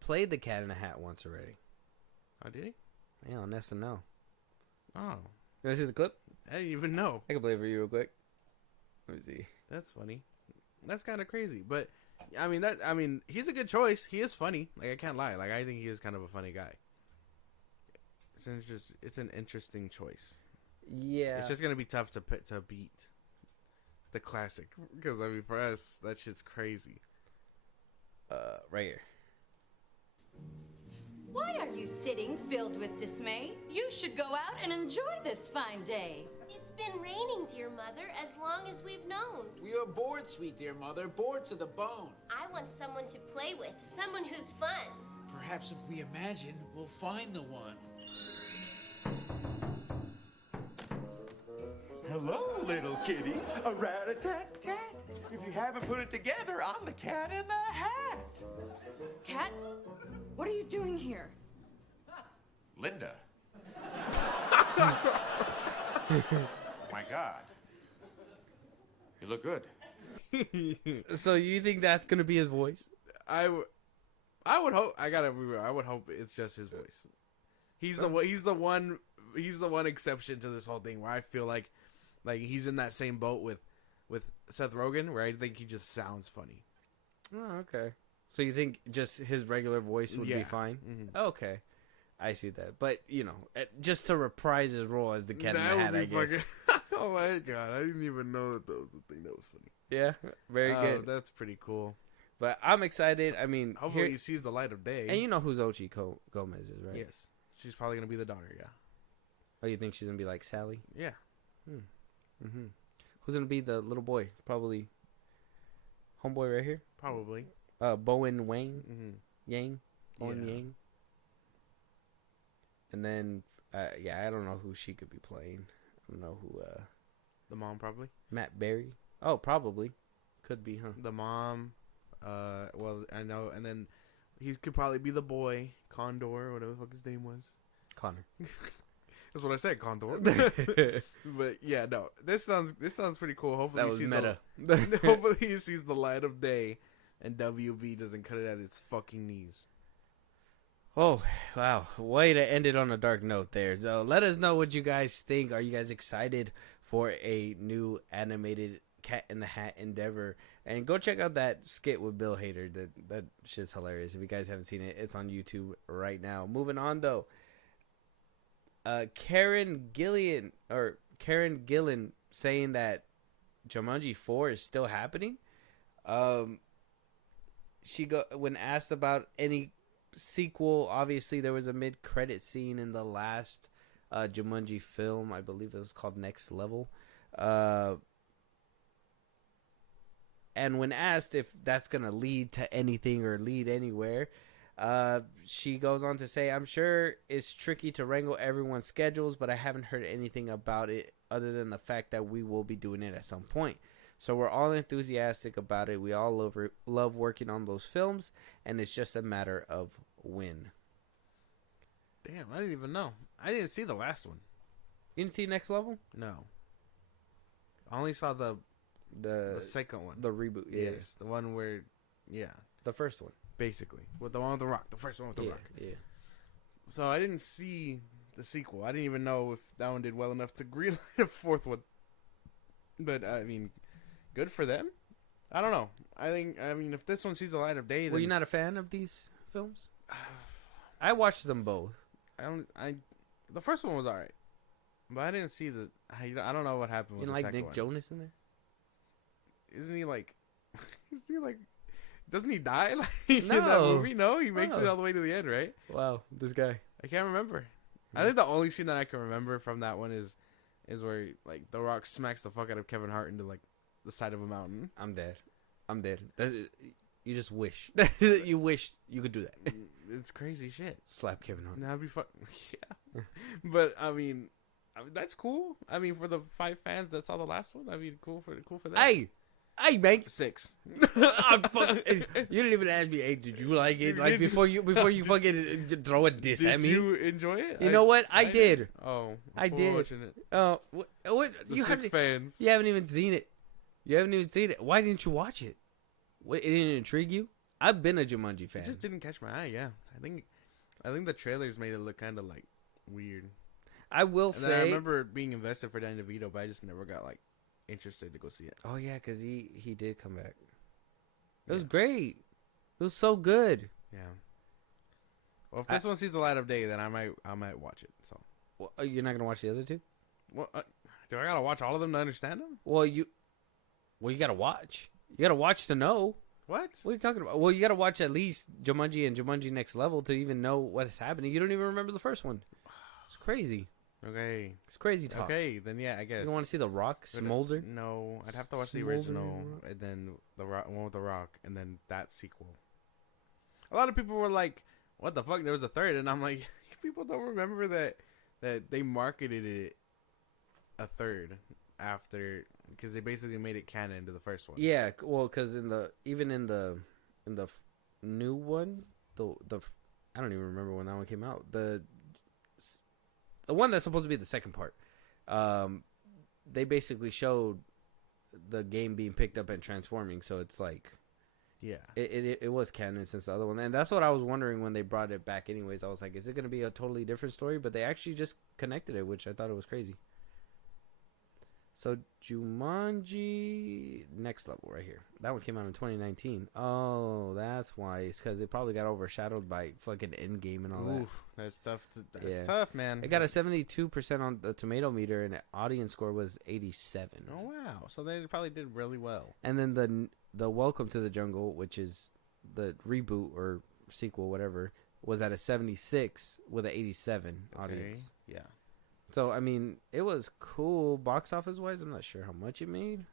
played the Cat in the Hat once already. Oh, did he? Yeah, on SNL. Oh. You want to see the clip? I didn't even know. I can play it for you real quick. Let me see. That's funny. That's kind of crazy. But, I mean, he's a good choice. He is funny. Like, I can't lie. Like, I think he is kind of a funny guy. It's an interesting choice. Yeah. It's just going to be tough to beat the classic. Because, I mean, for us, that shit's crazy. Right here. Why are you sitting filled with dismay? You should go out and enjoy this fine day. It's been raining, dear mother, as long as we've known. We are bored, sweet dear mother, bored to the bone. I want someone to play with, someone who's fun. Perhaps if we imagine, we'll find the one. Hello, little kitties. A rat-a-tat-tat. If you haven't put it together, I'm the Cat in the Hat. Cat, what are you doing here? Linda. My God. You look good. So you think that's gonna be his voice? I would hope. I would hope it's just his voice. He's the one exception to this whole thing where I feel like he's in that same boat with Seth Rogen, where I think he just sounds funny. Oh, okay. So you think just his regular voice would be fine? Mm-hmm. Okay, I see that. But just to reprise his role as the Cat in the Hat, I guess. Oh my God, I didn't even know that was the thing that was funny. Yeah, very good. That's pretty cool. But I'm excited. I mean, hopefully he sees the light of day. And you know who Xochitl Gomez is, right? Yes, she's probably gonna be the daughter. Yeah. Oh, you think she's gonna be like Sally? Yeah. Mm-hmm. Who's gonna be the little boy? Probably homeboy right here. Probably. Bowen Wang. Mm-hmm. Yang. Bowen Yang. And then, I don't know who she could be playing. I don't know who. The mom, probably. Matt Berry. Oh, probably. Could be, huh? The mom. Well, I know. And then he could probably be the boy, Condor, or whatever the fuck his name was. Connor. That's what I said, Condor. But yeah, no. This sounds pretty cool. Hopefully that was meta. Hopefully he sees the light of day, and WB doesn't cut it at its fucking knees. Oh, wow. Way to end it on a dark note there. So let us know what you guys think. Are you guys excited for a new animated Cat in the Hat endeavor? And go check out that skit with Bill Hader. That shit's hilarious. If you guys haven't seen it, it's on YouTube right now. Moving on, though. Karen Gillan saying that Jumanji 4 is still happening. When asked about any sequel, obviously there was a mid-credit scene in the last Jumanji film. I believe it was called Next Level. And when asked if that's going to lead to anything or lead anywhere, she goes on to say, I'm sure it's tricky to wrangle everyone's schedules, but I haven't heard anything about it other than the fact that we will be doing it at some point. So we're all enthusiastic about it. We all love working on those films, and it's just a matter of when. Damn, I didn't even know. I didn't see the last one. You didn't see Next Level? No. I only saw the second one. The reboot, yeah. Yes, the one where, yeah. The first one. Basically. With the one with The Rock. The first one with The Rock. Yeah. So I didn't see the sequel. I didn't even know if that one did well enough to greenlight a fourth one. But, I mean, good for them. I don't know. I mean, if this one sees the light of day, then... Were you not a fan of these films? I watched them both. The first one was alright. But I didn't see I don't know what happened with You the like second Nick one. Jonas in there? Isn't he like... Doesn't he die in that No. movie? No, he makes it No. all the way to the end, right? Wow, this guy. I can't remember. I think the only scene that I can remember from that one is where like The Rock smacks the fuck out of Kevin Hart into like the side of a mountain. I'm dead. You just wish. You wish you could do that. It's crazy shit. Slap Kevin Hart. That'd be fun. Yeah. But I mean, that's cool. I mean, for the 5 fans that saw the last one, I mean, cool for that. Hey, man. 6. You didn't even ask me. Hey, did you like it? Like before you fucking throw a diss at Did me. you enjoy it? You know what? I did. Oh, I before did. watching it. Oh, what? The You 6 fans. You haven't even seen it. Why didn't you watch it? What? It didn't intrigue you? I've been a Jumanji fan. It just didn't catch my eye. Yeah, I think the trailers made it look kind of like weird. I will And then I say. remember being invested for Danny DeVito, but I just never got like interested to go see it. Oh yeah, because he did come back. It was great. It was so good. Yeah. Well, if this one sees the light of day, then I might watch it. So. Well, you're not gonna watch the other two? Well, do I gotta watch all of them to understand them? Well, you gotta watch. You gotta watch to know. What? What are you talking about? Well, you gotta watch at least Jumanji and Jumanji Next Level to even know what's happening. You don't even remember the first one. It's crazy. Okay. It's crazy talk. Okay, then yeah, I guess. You don't want to see The Rock smolder? No, I'd have to watch the Smolder original Rock. and then the one with The Rock and then that sequel. A lot of people were like, "What the fuck?" There was a third, and I'm like, people don't remember that they marketed it a third after because they basically made it canon to the first one. Yeah, well, because in the new one, the I don't even remember when that one came out. The one that's supposed to be the second part, they basically showed the game being picked up and transforming. So it's like, yeah, it was canon since the other one, and that's what I was wondering when they brought it back. Anyways, I was like, is it going to be a totally different story? But they actually just connected it, which I thought it was crazy. So Jumanji Next Level right here. That one came out in 2019. Oh, that's why. It's because it probably got overshadowed by fucking Endgame and all that. That's tough. That's Yeah. tough, man. It got a 72% on the tomato meter, and the audience score was 87. Oh wow! So they probably did really well. And then the Welcome to the Jungle, which is the reboot or sequel, whatever, was at a 76 with an 87 audience. Yeah. So, I mean, it was cool box office wise. I'm not sure how much it made.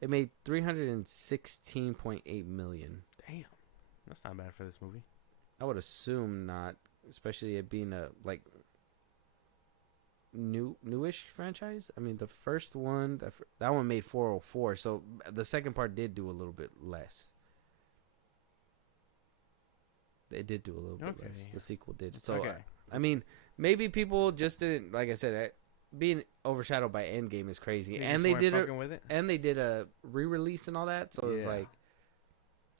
It made $316.8 million. Damn, that's not bad for this movie. I would assume not, especially it being a like newish franchise. I mean, the first one, that one made 404. So the second part did do a little bit less. It did do a little bit less. The sequel did. So, okay. I mean, maybe people just didn't, like I said, being overshadowed by Endgame is crazy. And they did a re-release and all that. So it was like,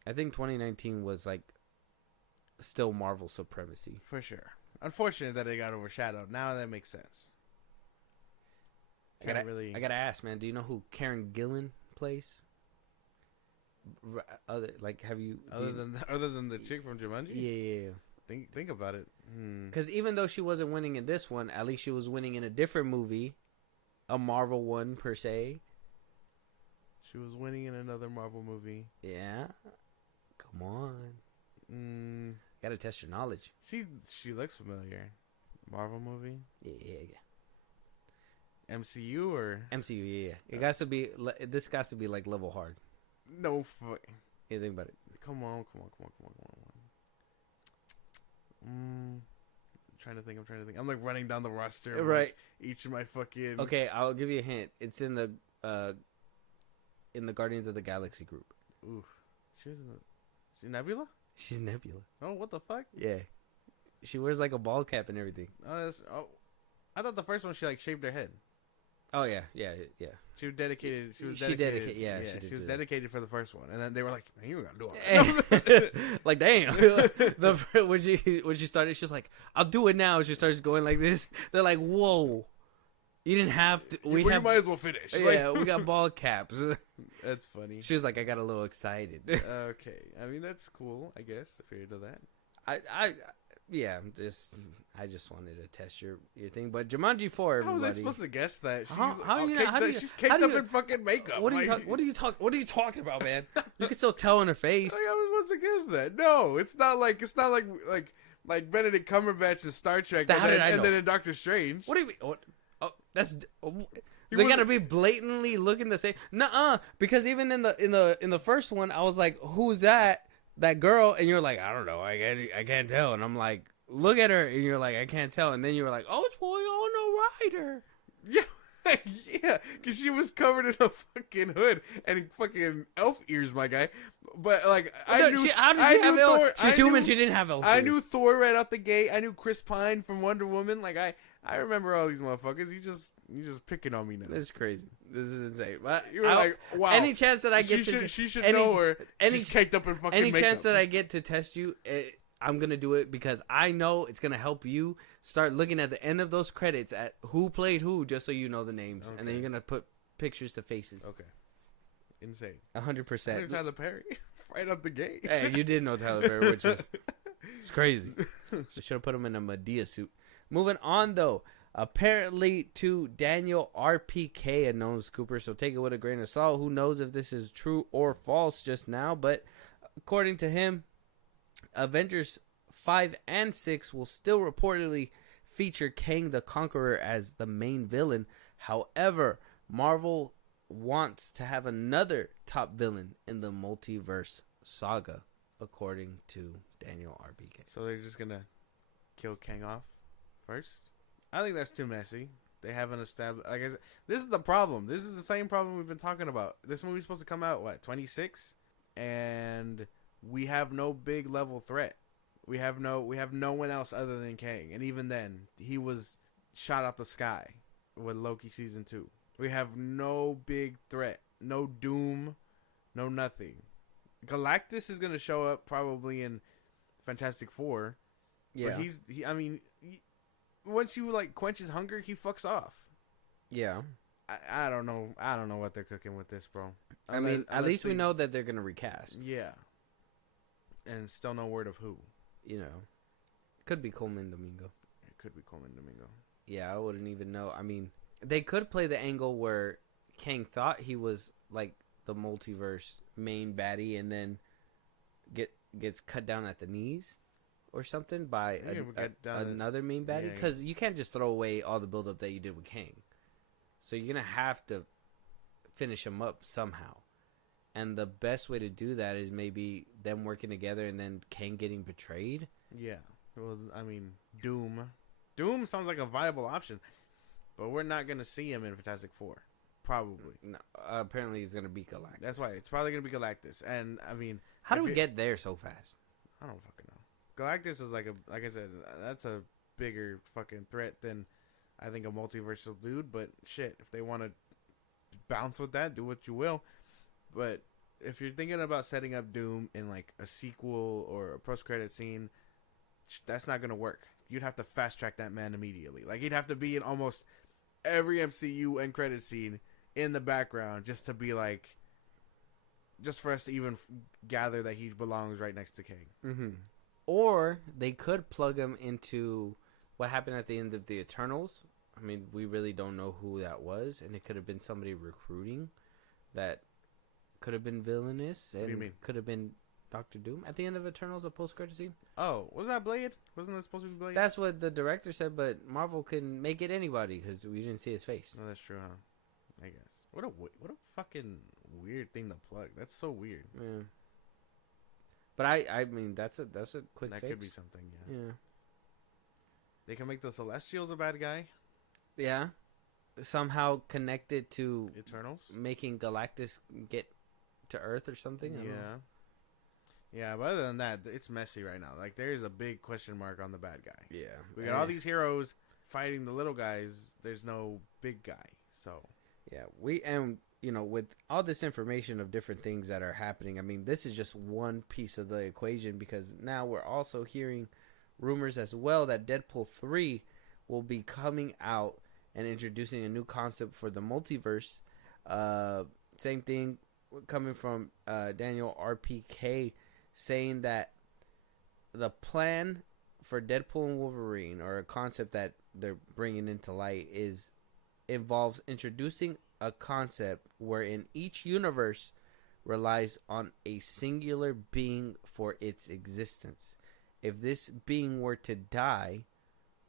I think 2019 was like still Marvel supremacy. For sure. Unfortunate that they got overshadowed. Now that makes sense. I gotta ask, man. Do you know who Karen Gillan plays? Have you other than the chick from Jumanji? Yeah. Think about it. Because even though she wasn't winning in this one, at least she was winning in a different movie, a Marvel one per se. She was winning in another Marvel movie. Yeah. Come on. Gotta test your knowledge. She looks familiar. Marvel movie? Yeah. MCU or MCU? Yeah. It got to be. This got to be like level hard. No fuck. You think about it. Come on. I'm trying to think. I'm like running down the roster. Of, Right. Like, each of my fucking. Okay, I'll give you a hint. It's in the Guardians of the Galaxy group. Oof. She Nebula? She's Nebula. Oh, what the fuck? Yeah. She wears like a ball cap and everything. Oh, I thought the first one she like shaved her head. Oh yeah. She was dedicated. She was She dedicated. dedicated- yeah, she she did was do that. dedicated for the first one, and then they were like, "Man, you ain't gonna do it." Like damn. When she started, she was like, "I'll do it now." She starts going like this. They're like, "Whoa, you didn't have to." You might as well finish. Yeah, we got ball caps. That's funny. She was like, "I got a little excited." Okay, I mean that's cool. I guess if you're into that. I just wanted to test your thing, but Jumanji 4, How everybody. was I supposed to guess that? She's How you know- how do you- she's caked how do up you- in fucking makeup. What are you like, What are you talking about, man? You can still tell in her face. Like, I was supposed to guess that. No, it's not like Benedict Cumberbatch in Star Trek, How did I know? then in Doctor Strange. What do you mean? What? Oh, that's. He They wasn't- gotta be blatantly looking the same. Nuh-uh, because even in the first one, I was like, "Who's that girl?" And you're like, "I don't know, I can't tell." And I'm like, "Look at her," and you're like, "I can't tell." And then you were like, "Oh, it's Winona Ryder." Yeah, yeah, because she was covered in a fucking hood and fucking elf ears, my guy. But like, I knew. How does I she have knew elf? Thor- She's I human. knew- She didn't have elf. I ears. knew Thor right out the gate. I knew Chris Pine from Wonder Woman. Like I remember all these motherfuckers. You just picking on me now. This is crazy. This is insane. But You were like, wow. Any chance that I get she should any- know her. any- She's caked up in fucking any makeup. chance that I get to test you, I'm gonna do it because I know it's gonna help you start looking at the end of those credits at who played who, just so you know the names, and then Okay. you're gonna put pictures to faces. Okay. Insane. 100%. Tyler Perry, right out the gate. Hey, you did know Tyler Perry, which is it's crazy. Should have put him in a Medea suit. Moving on though, apparently to Daniel RPK, a known scooper, so take it with a grain of salt. Who knows if this is true or false just now, but according to him, Avengers 5 and 6 will still reportedly feature Kang the Conqueror as the main villain. However, Marvel wants to have another top villain in the multiverse saga, according to Daniel RPK. So they're just gonna kill Kang off first? I think that's too messy. They haven't established. Like I said, this is the problem. This is the same problem we've been talking about. This movie's supposed to come out 26, and we have no big level threat. We have no one else other than Kang, and even then, he was shot out the sky with Loki season 2. We have no big threat, no Doom, no nothing. Galactus is gonna show up probably in Fantastic Four. Yeah, But once you like quench his hunger, he fucks off. yeah. I don't know. I don't know what they're cooking with this, bro. I mean, at least we know that they're gonna recast. Yeah. And still no word of who. You know, could be Coleman Domingo. It could be Coleman Domingo. Yeah, I wouldn't even know. I mean, they could play the angle where Kang thought he was like the multiverse main baddie, and then gets cut down at the knees or something by another main baddie. Because you can't just throw away all the buildup that you did with Kang. So you're gonna have to finish him up somehow. And the best way to do that is maybe them working together and then Kang getting betrayed. Yeah. Well, I mean, Doom. Doom sounds like a viable option. But we're not going to see him in Fantastic Four. Probably. No, apparently he's going to be Galactus. That's why. It's probably going to be Galactus. And, I mean... How do we get there so fast? I don't fucking know. Galactus is like I said, that's a bigger fucking threat than, I think, a multiversal dude. But, shit, if they want to bounce with that, do what you will. But if you're thinking about setting up Doom in like a sequel or a post-credit scene, that's not going to work. You'd have to fast-track that man immediately. Like, he'd have to be in almost every MCU end credit scene in the background just to be like, just for us to even gather that he belongs right next to Kang. Mm-hmm. Or they could plug him into what happened at the end of the Eternals. I mean, we really don't know who that was, and it could have been somebody recruiting that could have been villainous, and What do you mean? could have been Doctor Doom at the end of Eternals, a post-credit scene. Oh, wasn't that Blade? Wasn't that supposed to be Blade? That's what the director said, but Marvel can make it anybody because we didn't see his face. No, that's true, huh? I guess. What a fucking weird thing to plug. That's so weird. Yeah. But I mean that's a quick That fix. could be something. Yeah. Yeah. They can make the Celestials a bad guy. Yeah. Somehow connected to Eternals. making Galactus get to Earth or something. I don't know. Yeah, but other than that, it's messy right now. Like, there's a big question mark on the bad guy. Yeah. We got all these heroes fighting the little guys. There's no big guy. So, Yeah, with all this information of different things that are happening, I mean, this is just one piece of the equation because now we're also hearing rumors as well that Deadpool 3 will be coming out and introducing a new concept for the multiverse. Same thing coming from Daniel RPK saying that the plan for Deadpool and Wolverine, or a concept that they're bringing into light, involves introducing a concept wherein each universe relies on a singular being for its existence. If this being were to die,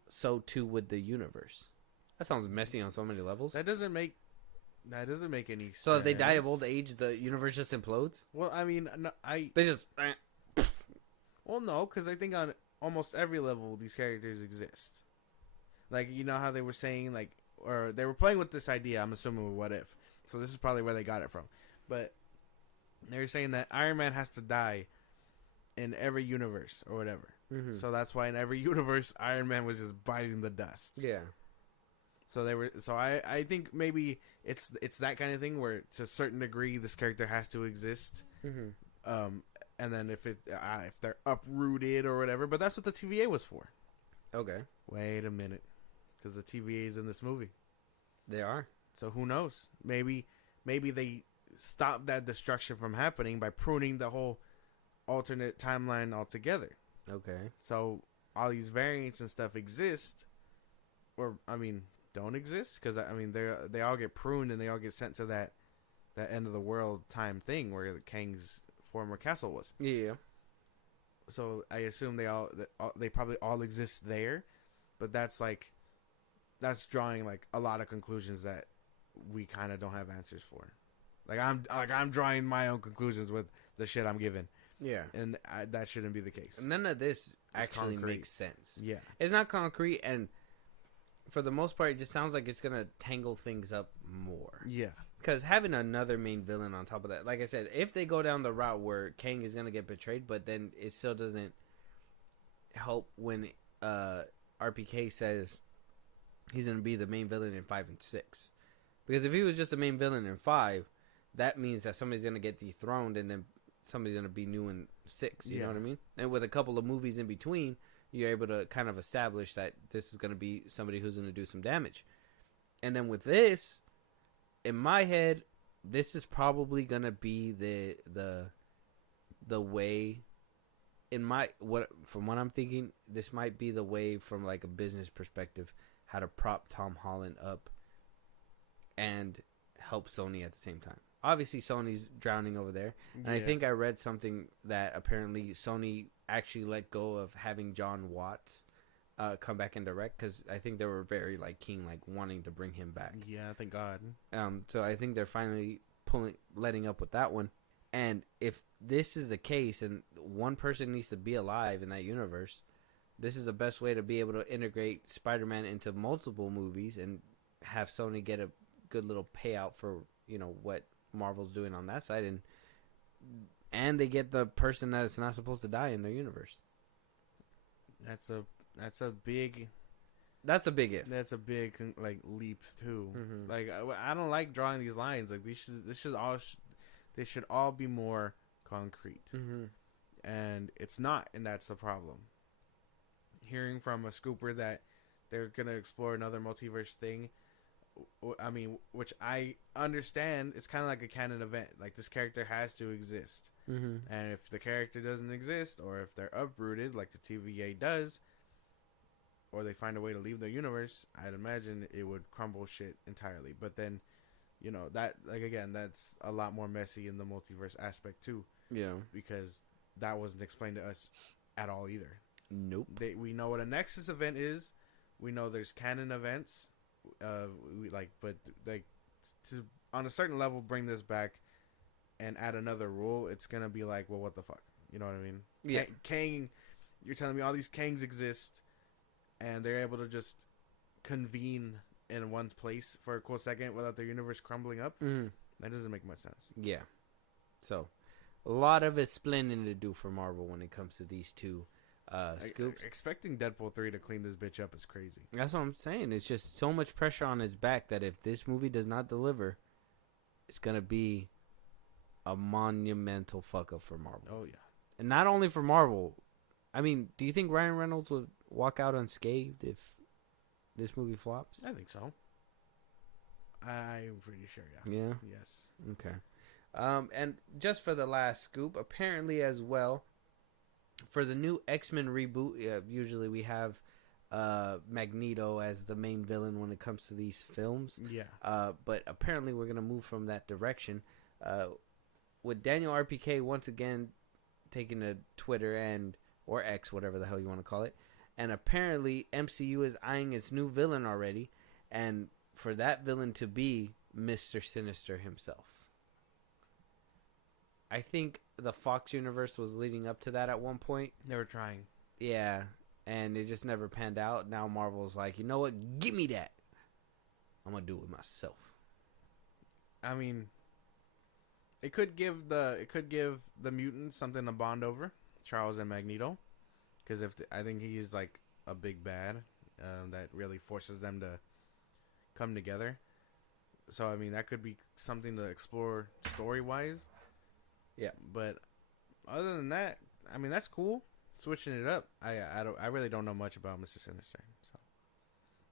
so too would the universe. That sounds messy on so many levels. that doesn't make any sense. So if they die of old age, the universe just implodes? Well, I mean, no, They just... Well, no, because I think on almost every level these characters exist. Like, you know how they were saying, like, or they were playing with this idea, I'm assuming, with What If. So this is probably where they got it from. But they were saying that Iron Man has to die in every universe or whatever. Mm-hmm. So that's why in every universe, Iron Man was just biting the dust. Yeah. So they were. So I think maybe it's that kind of thing where, to a certain degree, this character has to exist. Mm-hmm. And then if they're uprooted or whatever, but that's what the TVA was for. Okay. Wait a minute, because the TVA is in this movie. They are. So who knows? Maybe they stop that destruction from happening by pruning the whole alternate timeline altogether. Okay. So all these variants and stuff exist, or I mean, don't exist, because I mean they all get pruned and they all get sent to that end of the world time thing where Kang's former castle was. Yeah. So I assume they probably all exist there, but that's drawing like a lot of conclusions that we kind of don't have answers for. I'm drawing my own conclusions with the shit I'm given. Yeah. And that shouldn't be the case. None of this actually concrete. makes sense. Yeah. It's not concrete, and for the most part, it just sounds like it's going to tangle things up more. Yeah. Because having another main villain on top of that, like I said, if they go down the route where Kang is going to get betrayed, but then it still doesn't help when RPK says he's going to be the main villain in 5 and 6. Because if he was just the main villain in 5, that means that somebody's going to get dethroned and then somebody's going to be new in 6. You know what I mean? And with a couple of movies in between, you're able to kind of establish that this is going to be somebody who's going to do some damage. And then with this, in my head, this is probably going to be the way, from what I'm thinking, this might be the way from like a business perspective, how to prop Tom Holland up and help Sony at the same time. Obviously, Sony's drowning over there. And I think I read something that apparently Sony actually let go of having John Watts come back and direct, because I think they were very keen, wanting to bring him back. Yeah, thank God. So I think they're finally letting up with that one. And if this is the case, and one person needs to be alive in that universe, this is the best way to be able to integrate Spider-Man into multiple movies and have Sony get a good little payout for what Marvel's doing on that side, and they get the person that's not supposed to die in their universe. That's a big if. That's a big leaps too. Mm-hmm. I don't like drawing these lines. They should all be more concrete. Mm-hmm. And it's not, and that's the problem. Hearing from a scooper that they're gonna explore another multiverse thing, I mean, which I understand, it's kind of like a canon event. Like, this character has to exist. Mm-hmm. And if the character doesn't exist, or if they're uprooted, like the TVA does, or they find a way to leave their universe, I'd imagine it would crumble shit entirely. But then, that, again, that's a lot more messy in the multiverse aspect, too. Yeah. Because that wasn't explained to us at all, either. Nope. We know what a Nexus event is. We know there's canon events. to on a certain level bring this back and add another rule, it's gonna be like, well, what the fuck? You know what I mean? Yeah. Kang, you're telling me all these Kangs exist, and they're able to just convene in one's place for a cool second without their universe crumbling up? That doesn't make much sense. Yeah. So, a lot of explaining to do for Marvel when it comes to these two scoops. Expecting Deadpool 3 to clean this bitch up is crazy. That's what I'm saying. It's just so much pressure on his back that if this movie does not deliver, it's going to be a monumental fuck up for Marvel. Oh, yeah. And not only for Marvel. I mean, do you think Ryan Reynolds would walk out unscathed if this movie flops? I think so. I'm pretty sure, yeah. Yeah? Yes. Okay. And just for the last scoop, apparently as well, for the new X-Men reboot, usually we have Magneto as the main villain when it comes to these films. Yeah. But apparently we're going to move from that direction. With Daniel RPK once again taking to Twitter or X, whatever the hell you want to call it. And apparently MCU is eyeing its new villain already. And for that villain to be Mr. Sinister himself. I think the Fox universe was leading up to that at one point. They were trying. Yeah, and it just never panned out. Now Marvel's like, you know what? Give me that. I'm going to do it myself. I mean, it could give the mutants something to bond over, Charles and Magneto, because I think he is like a big bad that really forces them to come together. So I mean, that could be something to explore story wise. Yeah, but other than that, I mean, that's cool. Switching it up, I really don't know much about Mr. Sinister. So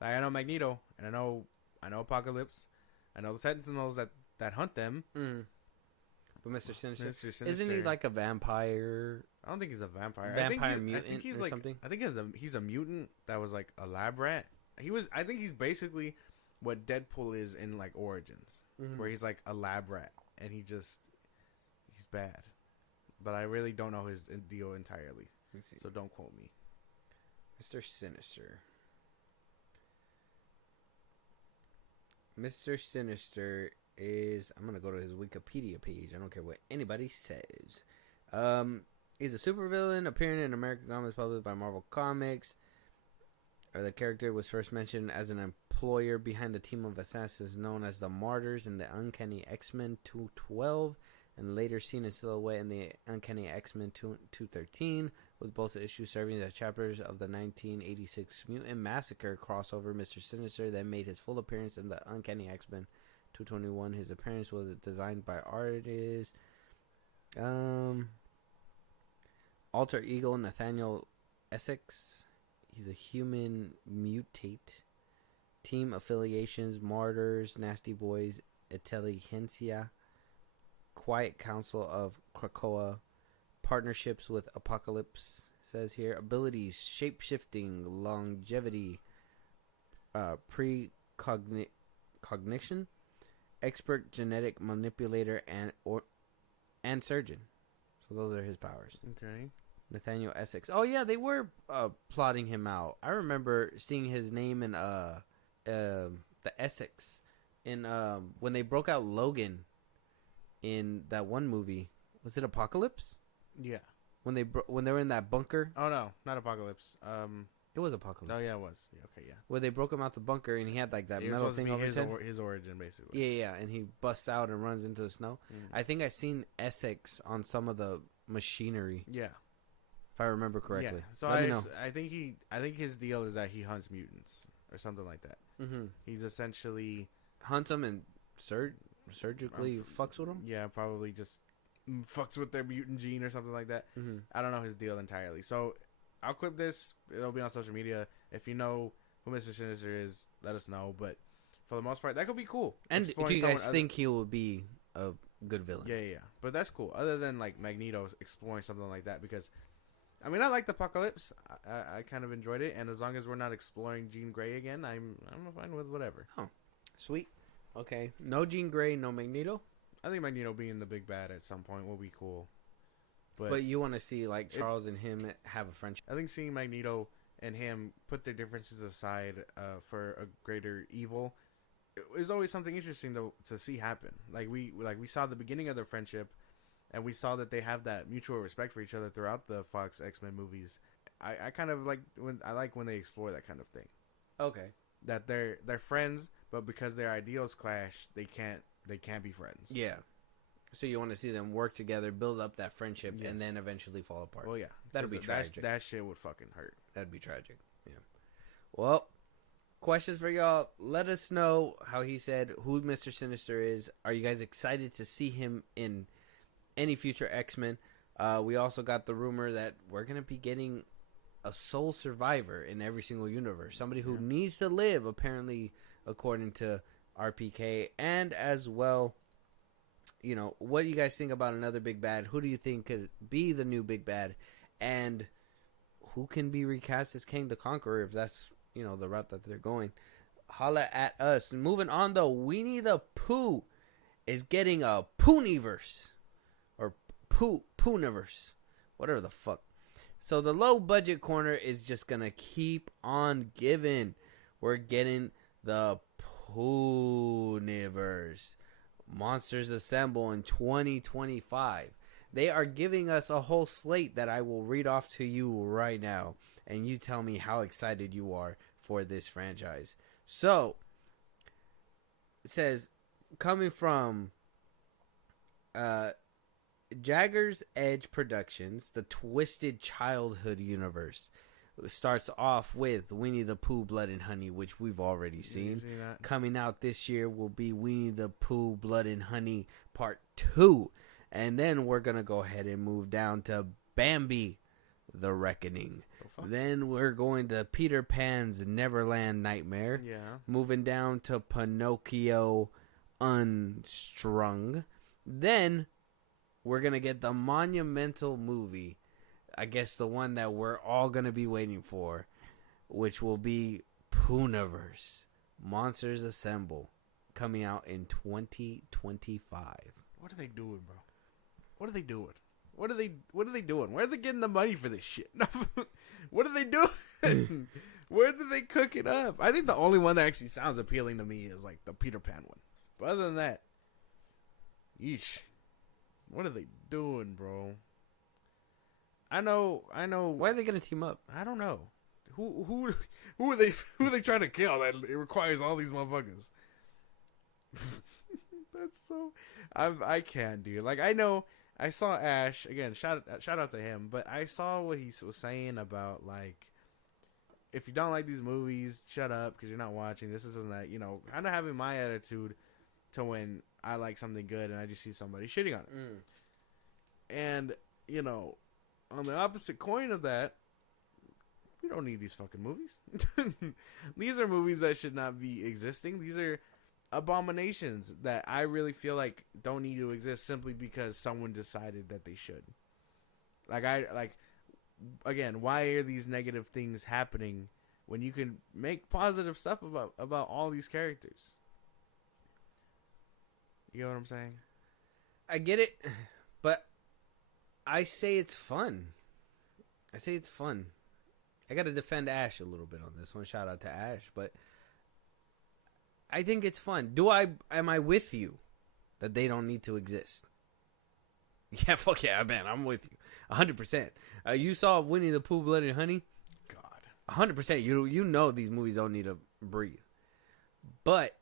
I know Magneto, and I know Apocalypse, I know the Sentinels that hunt them. But Mr. Sinister, Sinister, isn't he like a vampire? I don't think he's a vampire. Mutant I think he's or like something? I think he's a mutant that was like a lab rat. I think he's basically what Deadpool is in like Origins, where he's like a lab rat, and he's bad. But I really don't know his deal entirely, so don't quote me. Mr. Sinister. Mr. Sinister is... I'm going to go to his Wikipedia page. I don't care what anybody says. He's a supervillain appearing in American comics published by Marvel Comics. The character was first mentioned as an employer behind the team of assassins known as the Martyrs in the Uncanny X-Men 212, and later seen in silhouette in the Uncanny X-Men 213, with both issues serving as chapters of the 1986 Mutant Massacre crossover. Mr. Sinister then made his full appearance in the Uncanny X-Men 221. His appearance was designed by artist alter ego Nathaniel Essex. He's a human mutate. Team affiliations: Martyrs, Nasty Boys, Intelligentsia, Quiet Council of Krakoa. Partnerships with Apocalypse, says here. Abilities: shape-shifting, longevity, precognition, expert genetic manipulator, and surgeon. So those are his powers. Okay. Nathaniel Essex. Oh yeah, they were plotting him out. I remember seeing his name in the Essex in when they broke out Logan in that one movie. Was it Apocalypse? Yeah. When they were in that bunker. Oh no, not Apocalypse. It was Apocalypse. Oh yeah, it was. Yeah, okay, yeah. Where they broke him out the bunker and he had like that It was metal supposed to thing be over his head. his origin, basically. Yeah, and he busts out and runs into the snow. I think I seen Essex on some of the machinery. Yeah. If I remember correctly. Yeah. So I think his deal is that he hunts mutants or something like that. Mm-hmm. He's essentially hunts them and surgically fucks with them. Yeah, probably just fucks with their mutant gene or something like that. Mm-hmm. I don't know his deal entirely. So I'll clip this. It'll be on social media. If you know who Mr. Sinister is, let us know. But for the most part, that could be cool. And do you guys think he will be a good villain? Yeah. But that's cool. Other than like Magneto exploring something like that, because I mean, I liked Apocalypse. I kind of enjoyed it, and as long as we're not exploring Jean Grey again, I'm fine with whatever. Oh, sweet. Okay, no Jean Grey, no Magneto. I think Magneto being the big bad at some point will be cool. But you want to see like Charles and him have a friendship. I think seeing Magneto and him put their differences aside for a greater evil it's always something interesting to see happen. Like we saw the beginning of their friendship, and we saw that they have that mutual respect for each other throughout the Fox X-Men movies. I kind of like when they explore that kind of thing. Okay. That they're friends, but because their ideals clash, they can't be friends. Yeah. So you want to see them work together, build up that friendship, Yes. and then eventually fall apart. Well, yeah, That'd be tragic. That shit would fucking hurt. That'd be tragic. Yeah. Well, questions for y'all. Let us know how he said who Mr. Sinister is. Are you guys excited to see him in any future X-Men? We also got the rumor that we're going to be getting a sole survivor in every single universe. Somebody who needs to live, apparently, according to RPK. And as well, you know, what do you guys think about another big bad? Who do you think could be the new big bad? And who can be recast as King the Conqueror if that's, you know, the route that they're going? Holla at us. Moving on, though, Winnie the Pooh is getting a Pooniverse. Or Pooniverse. Whatever the fuck. So the low budget corner is just going to keep on giving. We're getting the Pooniverse. Monsters Assemble in 2025. They are giving us a whole slate that I will read off to you right now. And you tell me how excited you are for this franchise. So, it says, coming from Jagger's Edge Productions, the Twisted Childhood universe. It starts off with Winnie the Pooh, Blood and Honey, which we've already seen. Coming out this year will be Winnie the Pooh, Blood and Honey Part 2. And then we're going to go ahead and move down to Bambi, The Reckoning. Then we're going to Peter Pan's Neverland Nightmare. Yeah. Moving down to Pinocchio Unstrung. Then we're going to get the monumental movie, I guess the one that we're all going to be waiting for, which will be Pooniverse, Monsters Assemble, coming out in 2025. What are they doing, bro? What are they doing? What are they doing? Where are they getting the money for this shit? What are they doing? Where do they cook it up? I think the only one that actually sounds appealing to me is like the Peter Pan one. But other than that, yeesh. What are they doing, bro? I know. Why are they going to team up? I don't know. Who are they trying to kill that it requires all these motherfuckers? That's so I can't, dude. Like, I know I saw Ash again, shout out to him, but I saw what he was saying about, like, if you don't like these movies, shut up because you're not watching this and that, you know, kind of having my attitude to when I like something good and I just see somebody shitting on it. And, you know, on the opposite coin of that, we don't need these fucking movies. These are movies that should not be existing. These are abominations that I really feel like don't need to exist simply because someone decided that they should. Again, why are these negative things happening when you can make positive stuff about all these characters? You know what I'm saying? I get it, but I say it's fun. I got to defend Ash a little bit on this one. Shout out to Ash, but I think it's fun. Am I with you that they don't need to exist? Yeah, fuck yeah, man, I'm with you. 100%. You saw Winnie the Pooh, Blood and Honey? God. 100%. You know these movies don't need to breathe. But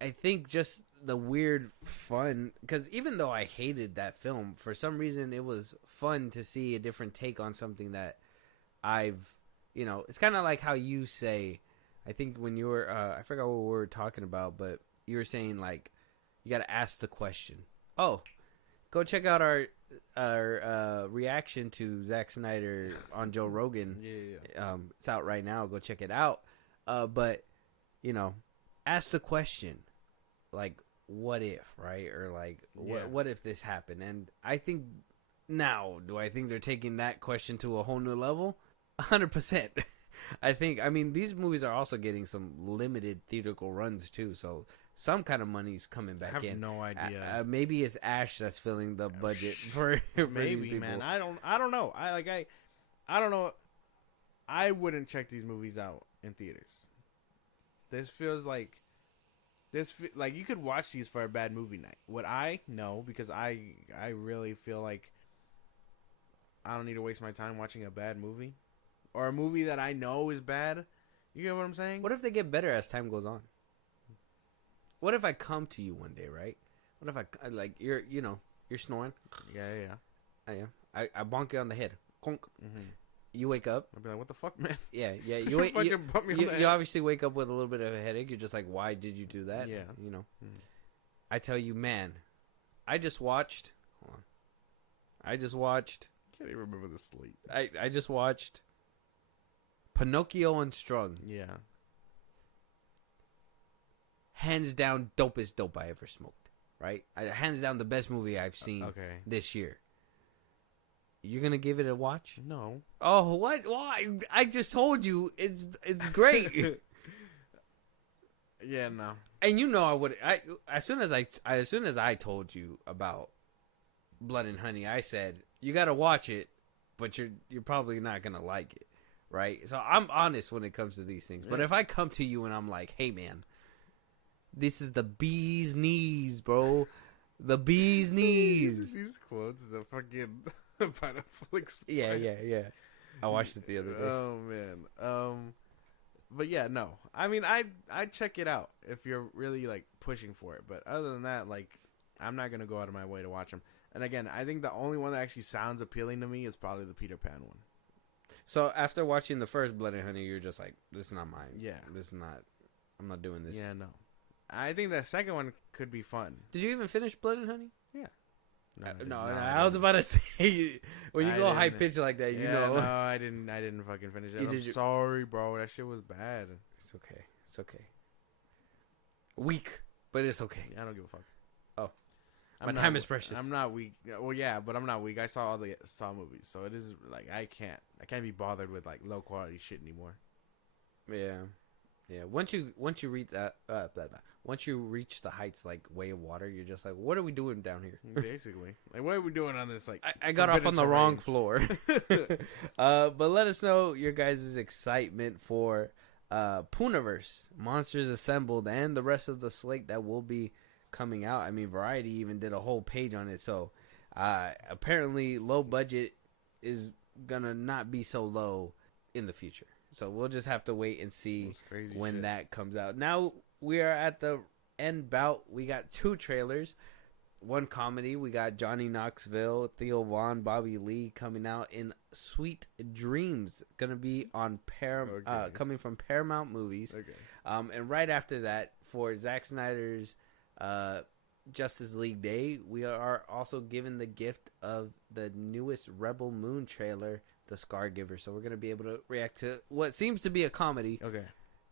I think just the weird fun, because even though I hated that film, for some reason it was fun to see a different take on something that it's kind of like how you say, I think when you were, I forgot what we were talking about, but you were saying, like, you got to ask the question. Oh, go check out our reaction to Zack Snyder on Joe Rogan. Yeah. It's out right now. Go check it out. But, ask the question, like, what if, right? Or, like, what if this happened? And I think now, do I think they're taking that question to a whole new level? 100%. I mean, these movies are also getting some limited theatrical runs, too, so some kind of money's coming back in. I have no idea. Maybe it's Ash that's filling the budget for maybe, these people. man. I don't know. I don't know. I wouldn't check these movies out in theaters. This feels like Like you could watch these for a bad movie night. What I know, because I really feel like I don't need to waste my time watching a bad movie or a movie that I know is bad. You get what I'm saying? What if they get better as time goes on? What if I come to you one day, right? What if I like you're snoring? Yeah. I am. I bonk you on the head. Conk. Mm-hmm. You wake up. I'd be like, what the fuck, man? Yeah. You fucking bump me on the head. You obviously wake up with a little bit of a headache. You're just like, why did you do that? Yeah. I tell you, man, I just watched. Hold on. I just watched. Can't even remember the sleep. I just watched Pinocchio Unstrung. Yeah. Hands down, dopest dope I ever smoked. Right? Hands down, the best movie I've seen this year. You're gonna give it a watch? No. Oh, what? Why? I just told you it's great. Yeah, no. And you know I would. As soon as I told you about Blood and Honey, I said you gotta watch it, but you're probably not gonna like it, right? So I'm honest when it comes to these things. But if I come to you and I'm like, hey man, this is the bee's knees, bro, the bee's knees. These quotes, the fucking pineapple express. Yeah. I watched it the other day. Oh man. But yeah, no. I mean, I'd check it out if you're really like pushing for it. But other than that, like, I'm not gonna go out of my way to watch them. And again, I think the only one that actually sounds appealing to me is probably the Peter Pan one. So after watching the first Blood and Honey, you're just like, this is not mine. Yeah. This is not. I'm not doing this. Yeah, no. I think the second one could be fun. Did you even finish Blood and Honey? Yeah. No, I was about to say when you go high pitch like that, you know. No, I didn't fucking finish it. I'm sorry, bro. That shit was bad. It's okay. Weak, but it's okay. I don't give a fuck. Oh, my time is precious. I'm not weak. Well, yeah, but I'm not weak. I saw all the Saw movies, so it is like I can't be bothered with like low quality shit anymore. Yeah. Once you reach that, once you reach the heights like Way of Water, you're just like, what are we doing down here? Basically, like, what are we doing on this? Like, I got off on the wrong floor. But let us know your guys' excitement for Poonaverse, Monsters Assembled, and the rest of the slate that will be coming out. I mean, Variety even did a whole page on it. So apparently, low budget is gonna not be so low in the future. So we'll just have to wait and see when that comes out. Now we are at the end bout. We got 2 trailers. One comedy. We got Johnny Knoxville, Theo Vaughn, Bobby Lee coming out in Sweet Dreams. Gonna be on coming from Paramount Movies. Okay. And right after that, for Zack Snyder's Justice League Day, we are also given the gift of the newest Rebel Moon trailer, The Scargiver. So we're going to be able to react to what seems to be a comedy. Okay.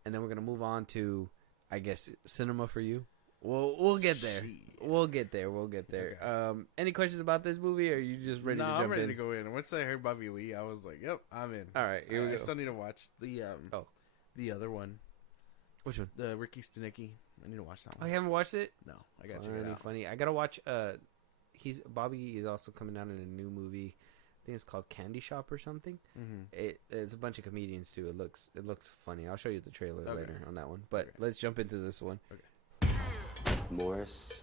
And then we're going to move on to, I guess, cinema for you. We'll get there. We'll get there. Okay. Any questions about this movie, or are you just ready to jump in? I'm ready to go in. Once I heard Bobby Lee, I was like, yep, I'm in. All right, here we go. I still need to watch the other one. Which one? The Ricky Stenicki. I need to watch that one. Oh, you haven't watched it? No, I got to check it out. Funny. I got to watch, Bobby is also coming out in a new movie. I think it's called Candy Shop or something. Mm-hmm. It's a bunch of comedians too. It looks funny. I'll show you the trailer later on that one. But let's jump into this one. Okay. Morris,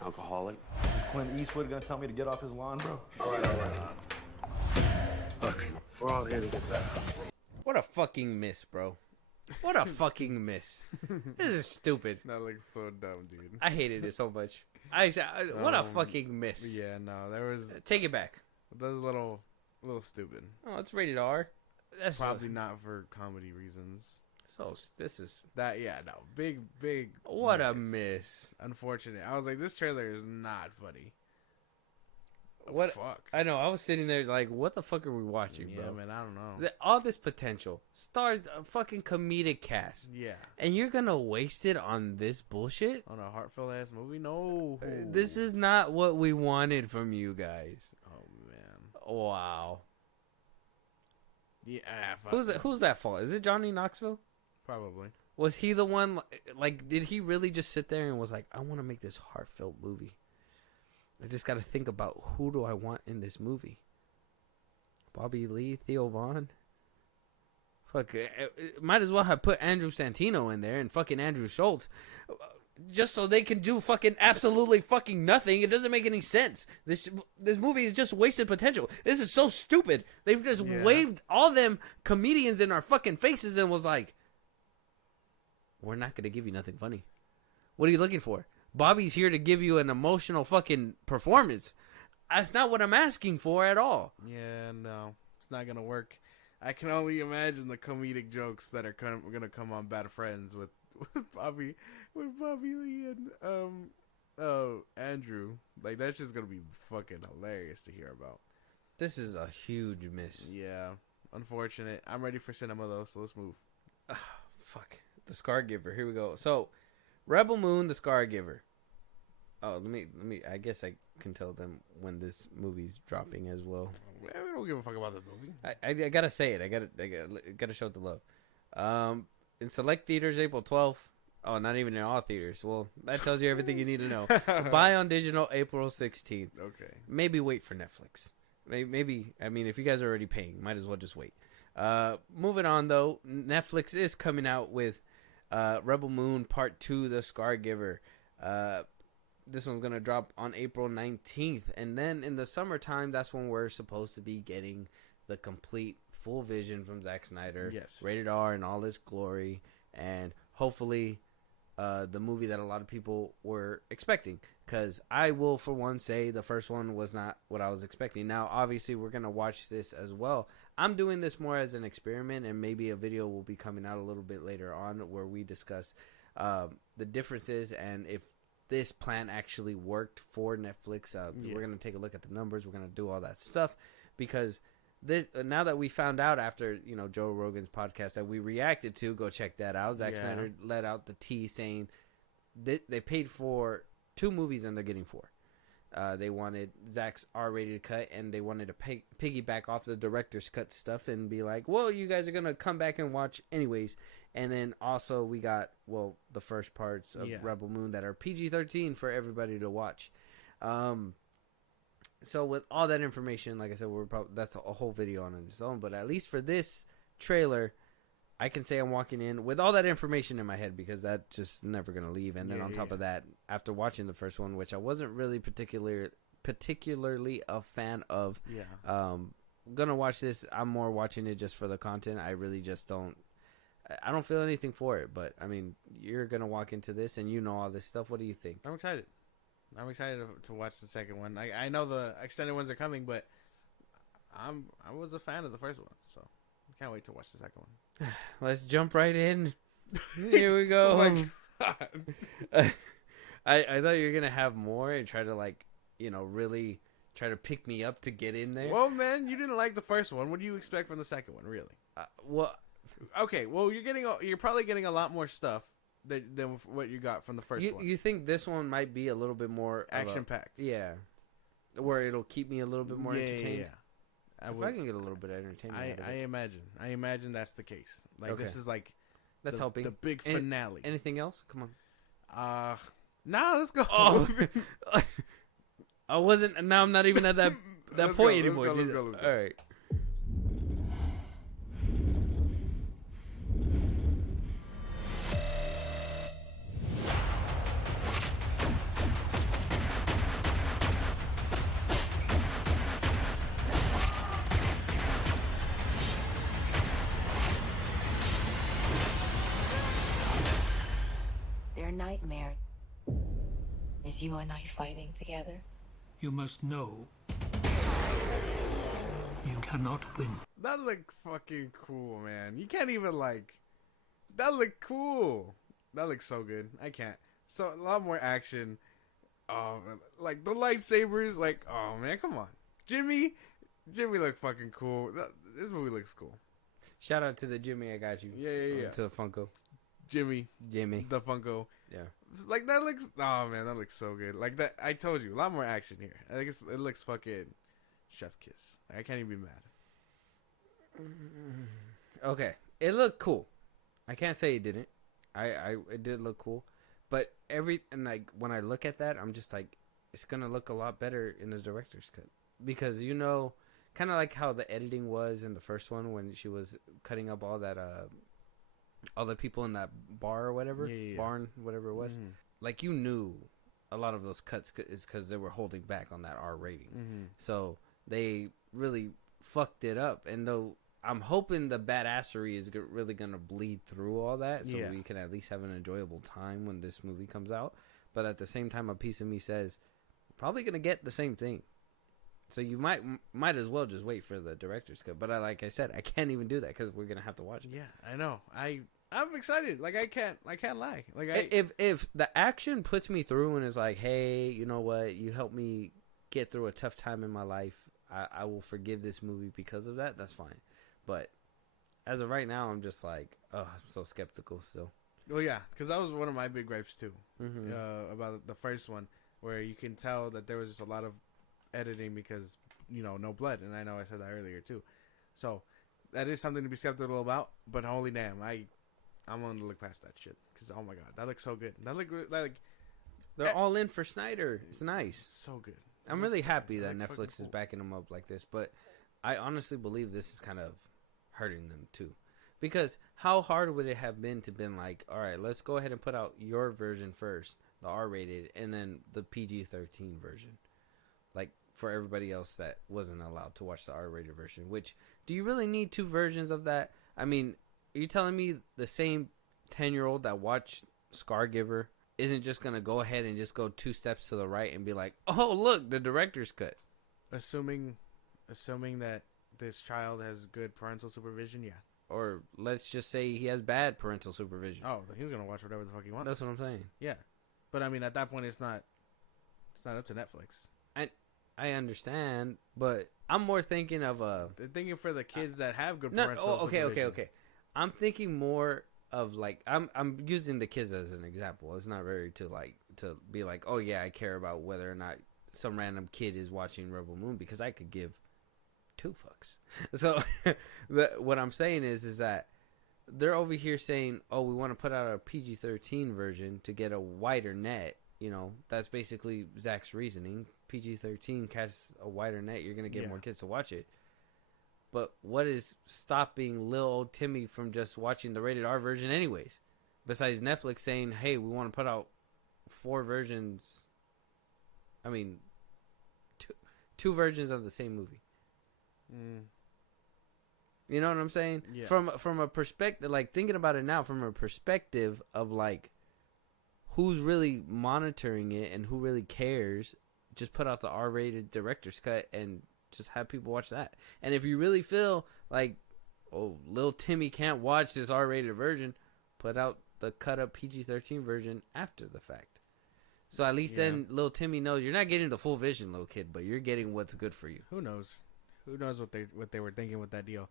alcoholic. Is Clint Eastwood gonna tell me to get off his lawn, bro? All right. Look, we're all here to get better. What a fucking miss, bro. What a fucking miss. This is stupid. That looks so dumb, dude. I hated it so much. What a fucking miss. Yeah, no, there was... Take it back. That was a little stupid. Oh, it's rated R. That's probably not for comedy reasons. So, this is... That, yeah, no. Big What miss. A miss. Unfortunate. I was like, this trailer is not funny. What? Fuck. I know. I was sitting there like, what the fuck are we watching, bro? Yeah, man, I don't know. All this potential. Start a fucking comedic cast. Yeah. And you're gonna waste it on this bullshit? On a heartfelt-ass movie? No. This is not what we wanted from you guys. Oh, man. Wow. Yeah. Who's that for? Is it Johnny Knoxville? Probably. Was he the one, like, did he really just sit there and was like, I want to make this heartfelt movie? I just got to think about who do I want in this movie. Bobby Lee, Theo Vaughn. Fuck, might as well have put Andrew Santino in there and fucking Andrew Schultz, just so they can do fucking absolutely fucking nothing. It doesn't make any sense. This movie is just wasted potential. This is so stupid. They've just waved all them comedians in our fucking faces and was like, we're not gonna give you nothing funny. What are you looking for? Bobby's here to give you an emotional fucking performance. That's not what I'm asking for at all. Yeah, no, it's not gonna work. I can only imagine the comedic jokes that are gonna come on Bad Friends with Bobby Lee and Andrew. Like, that's just gonna be fucking hilarious to hear about. This is a huge miss. Yeah, unfortunate. I'm ready for cinema though, so let's move. Fuck. The Scar Giver. Here we go. So, Rebel Moon, The Scar Giver. Oh, let me. I guess I can tell them when this movie's dropping as well. We don't give a fuck about this movie. I gotta say it. I gotta show it the love. In select theaters, April 12th. Oh, not even in all theaters. Well, that tells you everything you need to know. Buy on digital, April 16th. Okay. Maybe wait for Netflix. Maybe. I mean, if you guys are already paying, might as well just wait. Moving on though, Netflix is coming out with Rebel Moon Part 2, The Scar Giver. This one's going to drop on April 19th. And then in the summertime, that's when we're supposed to be getting the complete full vision from Zack Snyder. Yes. Rated R in all its glory. And hopefully the movie that a lot of people were expecting. Because I will, for one, say the first one was not what I was expecting. Now, obviously, we're going to watch this as well. I'm doing this more as an experiment, and maybe a video will be coming out a little bit later on where we discuss the differences and if this plan actually worked for Netflix. We're going to take a look at the numbers. We're going to do all that stuff because this now that we found out after, Joe Rogan's podcast that we reacted to, go check that out. Zack Snyder let out the tea saying they paid for 2 movies and they're getting 4. They wanted Zack's R-rated cut, and they wanted to piggyback off the director's cut stuff and be like, well, you guys are going to come back and watch anyways. And then also we got, the first parts of Rebel Moon that are PG-13 for everybody to watch. So with all that information, like I said, that's a whole video on its own. But at least for this trailer, I can say I'm walking in with all that information in my head because that's just never going to leave. And then on top of that, after watching the first one, which I wasn't really particularly a fan of, going to watch this. I'm more watching it just for the content. I really just I don't feel anything for it. But, I mean, you're going to walk into this and you know all this stuff. What do you think? I'm excited. I'm excited to watch the second one. I know the extended ones are coming, but I was a fan of the first one, so I can't wait to watch the second one. Let's jump right in. Here we go. Oh my God. I thought you were gonna have more and try to really try to pick me up to get in there. Well, man, you didn't like the first one. What do you expect from the second one, really? Okay. Well, you're probably getting a lot more stuff than what you got from the first one. You think this one might be a little bit more action packed? Yeah, where it'll keep me a little bit more entertained. Yeah. I can get a little bit of entertainment. I imagine that's the case. Like this is like that's helping the big finale. Anything else? Come on. Nah, let's go. Oh. I wasn't. Now I'm not even at that point anymore. Let's go. All right. Their nightmare is you and I fighting together. You must know you cannot win. That looked fucking cool, man. You can't even that looked cool. That looks so good. I can't. So a lot more action. Like the lightsabers. Oh man, come on, Jimmy looked fucking cool. This movie looks cool. Shout out to the Jimmy, I got you. Yeah. To the Funko. Jimmy, the Funko. Yeah. Like that looks. Oh man, that looks so good. Like that. I told you, a lot more action here. I think it looks fucking chef kiss. I can't even be mad. Okay, it looked cool. I can't say it didn't. It did look cool, but when I look at that, I'm just like, it's gonna look a lot better in the director's cut because kind of like how the editing was in the first one when she was cutting up all that all the people in that bar or whatever, barn, whatever it was. Like, you knew a lot of those cuts is because they were holding back on that R rating. So they really fucked it up. And though I'm hoping the badassery is really going to bleed through all that, so we can at least have an enjoyable time when this movie comes out. But at the same time, a piece of me says, probably going to get the same thing. So you might as well just wait for the director's cut. But like I said, I can't even do that because we're going to have to watch it. Yeah, I know. I'm excited. Like, I can't lie. Like, if the action puts me through and is like, hey, you know what, you helped me get through a tough time in my life, I will forgive this movie because of that. That's fine. But as of right now, I'm just like, I'm so skeptical still. Well, yeah, because that was one of my big gripes too about the first one, where you can tell that there was just a lot of editing because, you know, no blood, and I know I said that earlier too. So that is something to be skeptical about. But holy damn, I'm willing to look past that shit because, oh my god, that looks so good. That look like they're all in for Snyder. It's nice, so good. I'm really happy that Netflix is backing them up like this, but I honestly believe this is kind of hurting them too. Because how hard would it have been to been like, all right, let's go ahead and put out your version first, the R-rated, and then the PG-13 version, like for everybody else that wasn't allowed to watch the R-rated version. Which, do you really need two versions of that? I mean, are you telling me the same 10-year-old that watched Scargiver isn't just gonna go ahead and just go 2 steps to the right and be like, oh look, the director's cut? Assuming that this child has good parental supervision, yeah. Or let's just say he has bad parental supervision. Oh, then he's gonna watch whatever the fuck he wants. That's what I'm saying. Yeah, but I mean, at that point, it's not up to Netflix. I understand, but I'm more thinking of They're thinking for the kids that have good parental supervision. Okay. I'm thinking more of like I'm using the kids as an example. It's not very to be like, oh yeah, I care about whether or not some random kid is watching Rebel Moon, because I could give 2 fucks. So what I'm saying is that they're over here saying, oh, we want to put out a PG-13 version to get a wider net. You know, that's basically Zack's reasoning. PG-13 casts a wider net, you're going to get more kids to watch it. But what is stopping little old Timmy from just watching the rated R version anyways? Besides Netflix saying, hey, we want to put out 4 versions. I mean, two versions of the same movie. You know what I'm saying? Yeah. From a perspective, like thinking about it now, from a perspective of like who's really monitoring it and who really cares, just put out the R-rated director's cut and just have people watch that. And if you really feel like, oh, little Timmy can't watch this R-rated version, put out the cut up PG-13 version after the fact. So at least then little Timmy knows you're not getting the full vision, little kid, but you're getting what's good for you. Who knows? Who knows what they were thinking with that deal?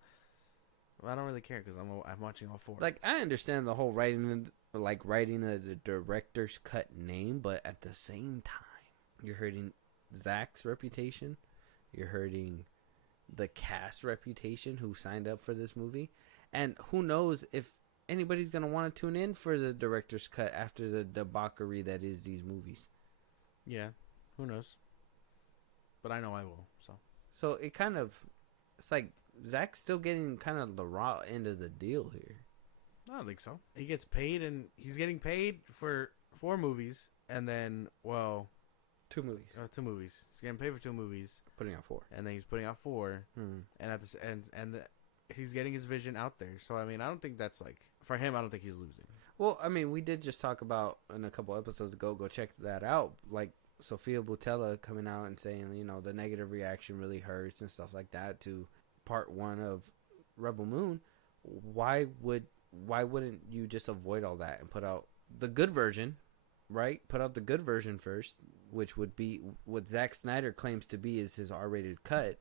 Well, I don't really care because I'm watching all 4. Like, I understand the whole writing the director's cut name, but at the same time, you're hurting Zack's reputation. You're hurting the cast reputation who signed up for this movie. And who knows if anybody's going to want to tune in for the director's cut after the debauchery that is these movies. Yeah, who knows? But I know I will, So it kind of, it's like Zack's still getting kind of the raw end of the deal here. I don't think so. He gets paid, and he's getting paid for 4 movies, and then, 2 movies. 2 movies. He's getting paid for 2 movies. Putting out 4. And then he's putting out 4. And at this he's getting his vision out there. So, I mean, I don't think that's like, for him, I don't think he's losing. Well, I mean, we did just talk about in a couple episodes ago, go check that out. Like, Sophia Boutella coming out and saying, you know, the negative reaction really hurts and stuff like that to part 1 of Rebel Moon. Why wouldn't you just avoid all that and put out the good version, right? Put out the good version first, which would be what Zack Snyder claims to be is his R-rated cut,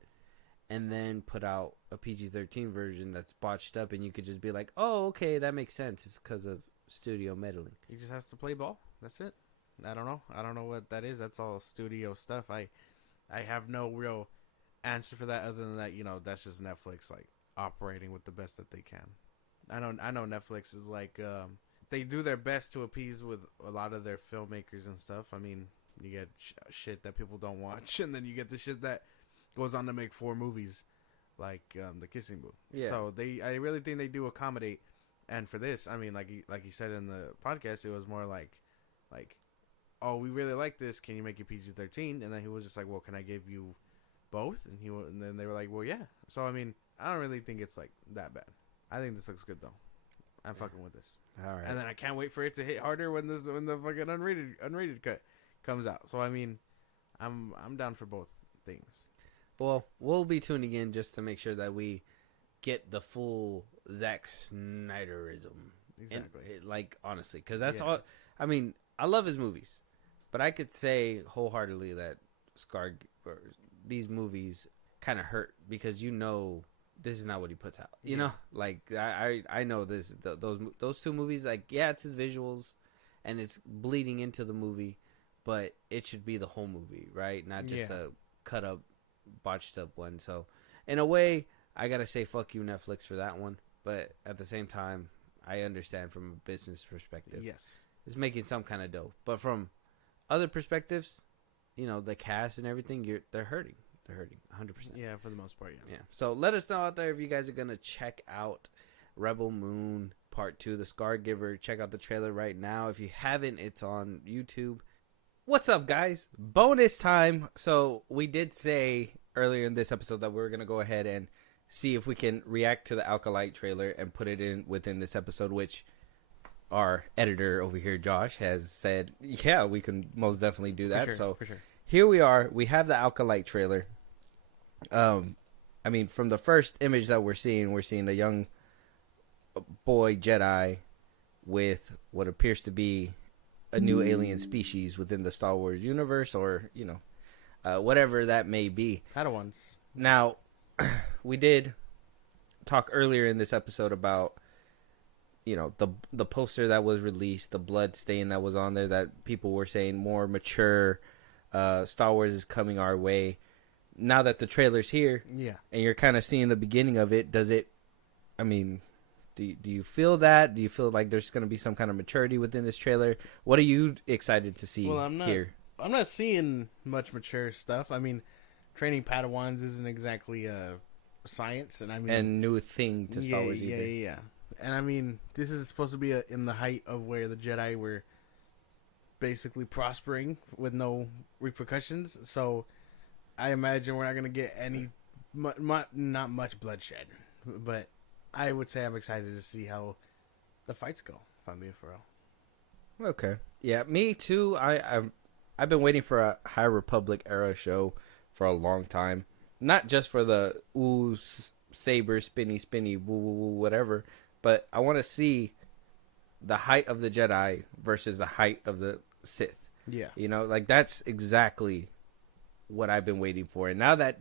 and then put out a PG-13 version that's botched up, and you could just be like, oh, okay, that makes sense. It's because of studio meddling. He just has to play ball. That's it. I don't know what that is. That's all studio stuff. I have no real answer for that other than that, you know, that's just Netflix like operating with the best that they can. I know Netflix is like they do their best to appease with a lot of their filmmakers and stuff. I mean, you get shit that people don't watch, and then you get the shit that goes on to make 4 movies, like The Kissing Booth. Yeah. So I really think they do accommodate. And for this, I mean, like you said in the podcast, it was more like, oh, we really like this. Can you make it PG-13? And then he was just like, well, can I give you both? And then they were like, well, yeah. So I mean, I don't really think it's like that bad. I think this looks good though. I'm fucking with this. All right. And then I can't wait for it to hit harder when the fucking unrated cut comes out. So I mean, I'm down for both things. Well, we'll be tuning in just to make sure that we get the full Zack Snyderism. Exactly. Like, honestly, because that's all. I mean, I love his movies, but I could say wholeheartedly that these movies kind of hurt because this is not what he puts out. You know, like I know this. Those 2 movies, like, yeah, it's his visuals, and it's bleeding into the movie, but it should be the whole movie, right? Not just a cut up, botched up one. So, in a way, I gotta say fuck you, Netflix, for that one. But at the same time, I understand from a business perspective. Yes, it's making some kind of dough. But from other perspectives, the cast and everything, they're hurting. They're hurting 100%. Yeah, for the most part, yeah. So let us know out there if you guys are going to check out Rebel Moon Part 2, The Scar Giver. Check out the trailer right now. If you haven't, it's on YouTube. What's up, guys? Bonus time. So we did say earlier in this episode that we were going to go ahead and see if we can react to the Acolyte trailer and put it in within this episode, which our editor over here, Josh, has said, yeah, we can most definitely do that. For sure. Here we are. We have the Acolyte trailer. I mean, from the first image that we're seeing a young boy Jedi with what appears to be a new alien species within the Star Wars universe, or whatever that may be. Padawans. Now, we did talk earlier in this episode about the poster that was released, the blood stain that was on there, that people were saying more mature. Star Wars is coming our way. Now that the trailer's here, and you're kind of seeing the beginning of it, does it? I mean, do you feel that? Do you feel like there's going to be some kind of maturity within this trailer? What are you excited to see here? I'm not seeing much mature stuff. I mean, training Padawans isn't exactly science, and I mean, and new thing to Star Wars either. Yeah. And I mean, this is supposed to be in the height of where the Jedi were basically prospering with no repercussions. So I imagine we're not going to get not much bloodshed. But I would say I'm excited to see how the fights go, if I'm being for real. Okay. Yeah, me too. I've been waiting for a High Republic era show for a long time. Not just for the saber, spinny, woo, whatever. But I want to see the height of the Jedi versus the height of the Sith. Yeah. Like, that's exactly what I've been waiting for. And now that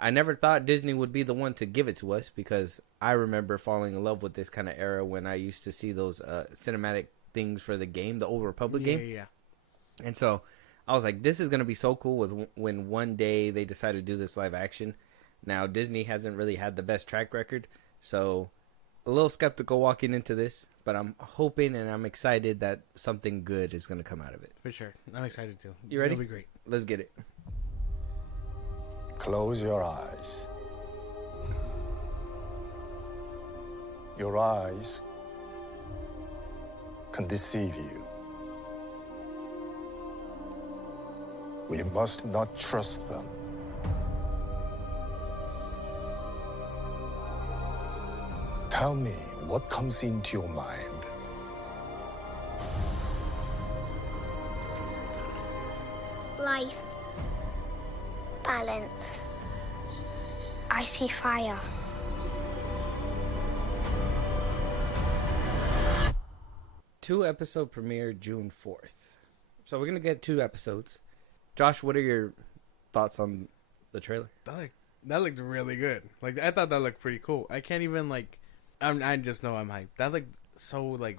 I never thought Disney would be the one to give it to us, because I remember falling in love with this kind of era when I used to see those cinematic things for the game, the Old Republic game. Yeah. And so I was like, this is going to be so cool when one day they decide to do this live action. Now, Disney hasn't really had the best track record, so a little skeptical walking into this, but I'm hoping and I'm excited that something good is going to come out of it. For sure. I'm excited too. You ready? It'll be great. Let's get it. Close your eyes. Your eyes can deceive you. We must not trust them. Tell me what comes into your mind. Life. Balance. I see fire. Two-episode premiere June 4th. So we're going to get 2 episodes. Josh, what are your thoughts on the trailer? That looked really good. Like, I thought that looked pretty cool. I can't even, like, I just know I'm hyped. That looked so, like,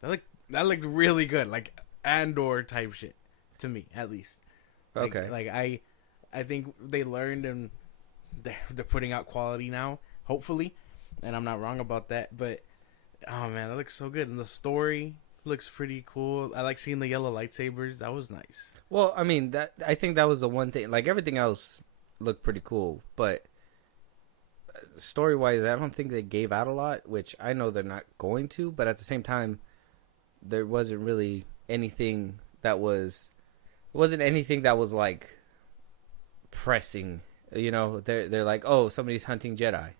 that looked really good. Like, Andor type shit, to me, at least. Like, Okay. Like, I think they learned, and they're putting out quality now, hopefully. And I'm not wrong about that. But, oh, man, that looks so good. And the story looks pretty cool. I like seeing the yellow lightsabers. That was nice. Well, I mean, I think that was the one thing. Like, everything else, looked pretty cool. But story wise, I don't think they gave out a lot, which I know they're not going to. But at the same time, there wasn't really anything that was like pressing. You know, they're like, oh, somebody's hunting Jedi.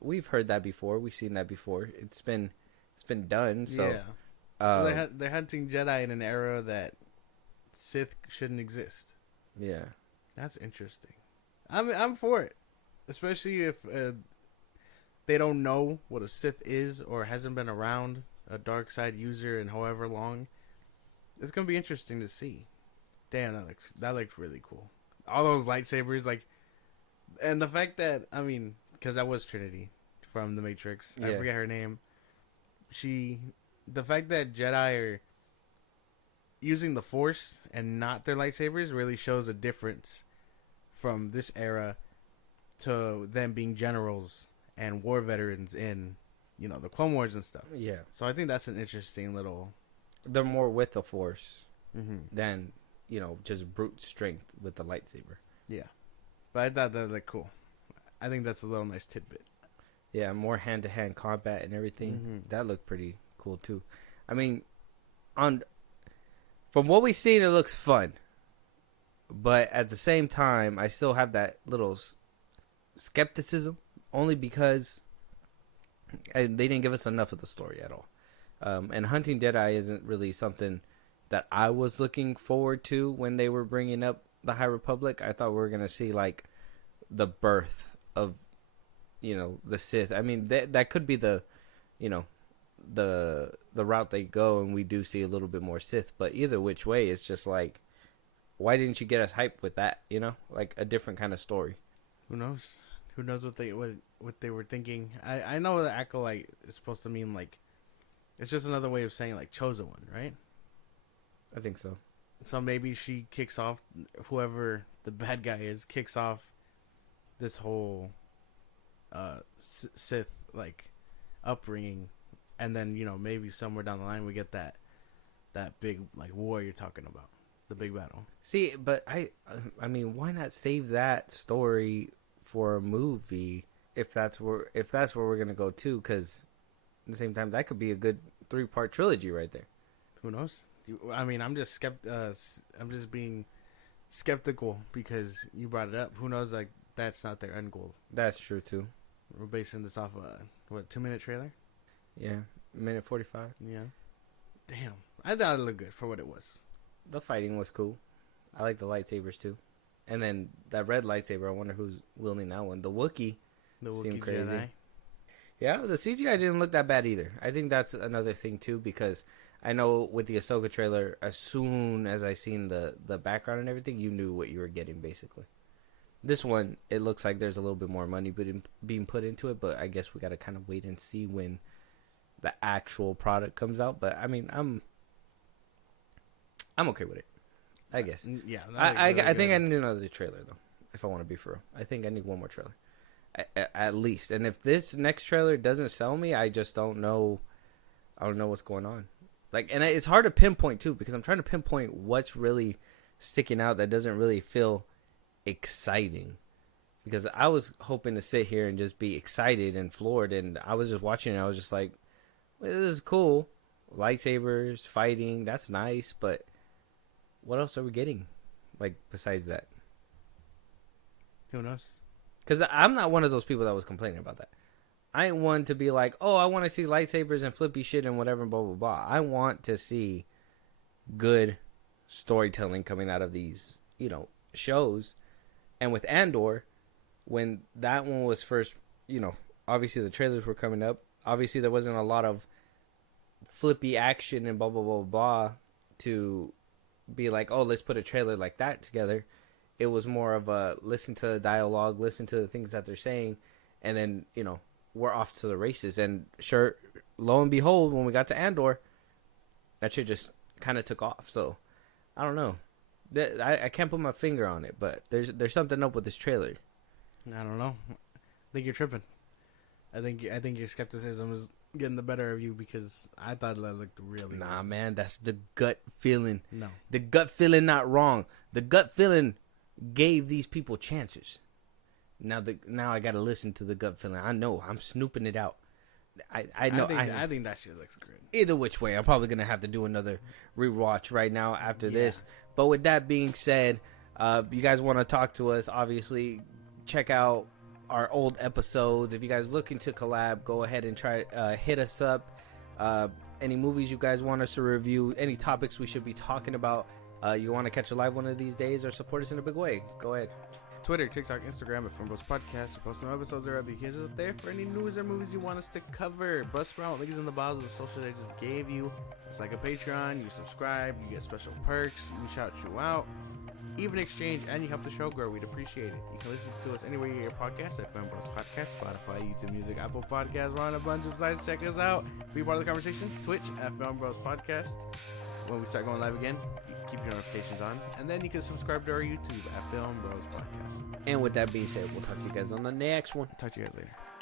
We've heard that before. We've seen that before. It's been done. So yeah, they're hunting Jedi in an era that Sith shouldn't exist. Yeah, that's interesting. I'm for it, especially if they don't know what a Sith is or hasn't been around a dark side user in however long. It's gonna be interesting to see. Damn, that looks really cool. All those lightsabers, like, and the fact that, I mean, because that was Trinity from The Matrix. I forget her name. The fact that Jedi are using the Force and not their lightsabers really shows a difference from this era to them being generals and war veterans in, you know, the Clone Wars and stuff. Yeah. So I think that's an interesting little... They're more with the Force than, you know, just brute strength with the lightsaber. Yeah. But I thought that looked cool. I think that's a little nice tidbit. Yeah, more hand-to-hand combat and everything. That looked pretty cool, too. I mean, from what we've seen, it looks fun. But at the same time, I still have that little skepticism, only because they didn't give us enough of the story at all. And hunting Jedi isn't really something that I was looking forward to when they were bringing up the High Republic. I thought we were going to see, like, the birth of, you know, the Sith. I mean, that could be the, you know, the route they go, and we do see a little bit more Sith. But either which way, it's just like, why didn't you get us hyped with that? You know, like a different kind of story. Who knows? Who knows what they were thinking? I know that Acolyte is supposed to mean, like, it's just another way of saying, like, chosen one, right? I think so. So maybe she kicks off, whoever the bad guy is, kicks off this whole Sith, like, upbringing. And then, you know, maybe somewhere down the line we get that big, like, war you're talking about. The big battle. See, but I mean, why not save that story for a movie if that's where we're going to go to? Because at the same time, that could be a good 3-part trilogy right there. Who knows? I mean, I'm just being skeptical because you brought it up. Who knows? Like, that's not their end goal. That's true too. We're basing this off a 2-minute trailer. Yeah, 1:45. Yeah. Damn, I thought it looked good for what it was. The fighting was cool. I like the lightsabers too, and then that red lightsaber. I wonder who's wielding that one. The Wookiee. Seemed crazy. Jedi. Yeah, the CGI didn't look that bad either. I think that's another thing too, because I know with the Ahsoka trailer, as soon as I seen the background and everything, you knew what you were getting basically. This one, it looks like there's a little bit more money being put into it, but I guess we got to kind of wait and see when the actual product comes out. But I mean, I'm okay with it, I guess. Yeah, I think I need another trailer though, if I want to be for real. I think I need one more trailer, at least. And if this next trailer doesn't sell me, I just don't know. I don't know what's going on. Like, and it's hard to pinpoint too, because I'm trying to pinpoint what's really sticking out that doesn't really feel exciting. Because I was hoping to sit here and just be excited and floored, and I was just watching it. And I was just like, well, this is cool. Lightsabers, fighting, that's nice, but what else are we getting? Like, besides that? Who knows? Because I'm not one of those people that was complaining about that. I ain't one to be like, oh, I want to see lightsabers and flippy shit and whatever, blah, blah, blah. I want to see good storytelling coming out of these, you know, shows. And with Andor, when that one was first, you know, obviously the trailers were coming up. Obviously there wasn't a lot of flippy action and blah, blah, blah, blah to be like, oh, let's put a trailer like that together. It was more of a listen to the dialogue, listen to the things that they're saying, and then, you know, we're off to the races. And sure, lo and behold, when we got to Andor, that shit just kind of took off. So, I don't know. I can't put my finger on it, but there's something up with this trailer. I don't know. I think you're tripping. I think your skepticism is getting the better of you, because I thought that looked really good. Man, that's the gut feeling. No. The gut feeling not wrong. The gut feeling gave these people chances. Now I got to listen to the gut feeling. I know I'm snooping it out. I know. I think that shit looks good. Either which way, I'm probably gonna have to do another rewatch right now after this. But with that being said, you guys want to talk to us? Obviously, check out our old episodes. If you guys looking to collab, go ahead and try hit us up. Any movies you guys want us to review? Any topics we should be talking about? You want to catch a live one of these days or support us in a big way? Go ahead. Twitter, TikTok, Instagram at FilmBros Podcast. We're posting episodes are up. You can hit us up there for any news or movies you want us to cover. Bust around, links in the bottom of the social that I just gave you. It's like a Patreon. You subscribe, you get special perks. We shout you out, even exchange, and you help the show grow. We'd appreciate it. You can listen to us anywhere you get your podcast at FilmBros Podcast, Spotify, YouTube Music, Apple Podcasts. We're on a bunch of sites. Check us out. Be part of the conversation. Twitch at FilmBros Podcast. When we start going live again, keep your notifications on, and then you can subscribe to our YouTube at FilmBros Podcast. And with that being said, we'll talk to you guys on the next one. Talk to you guys later.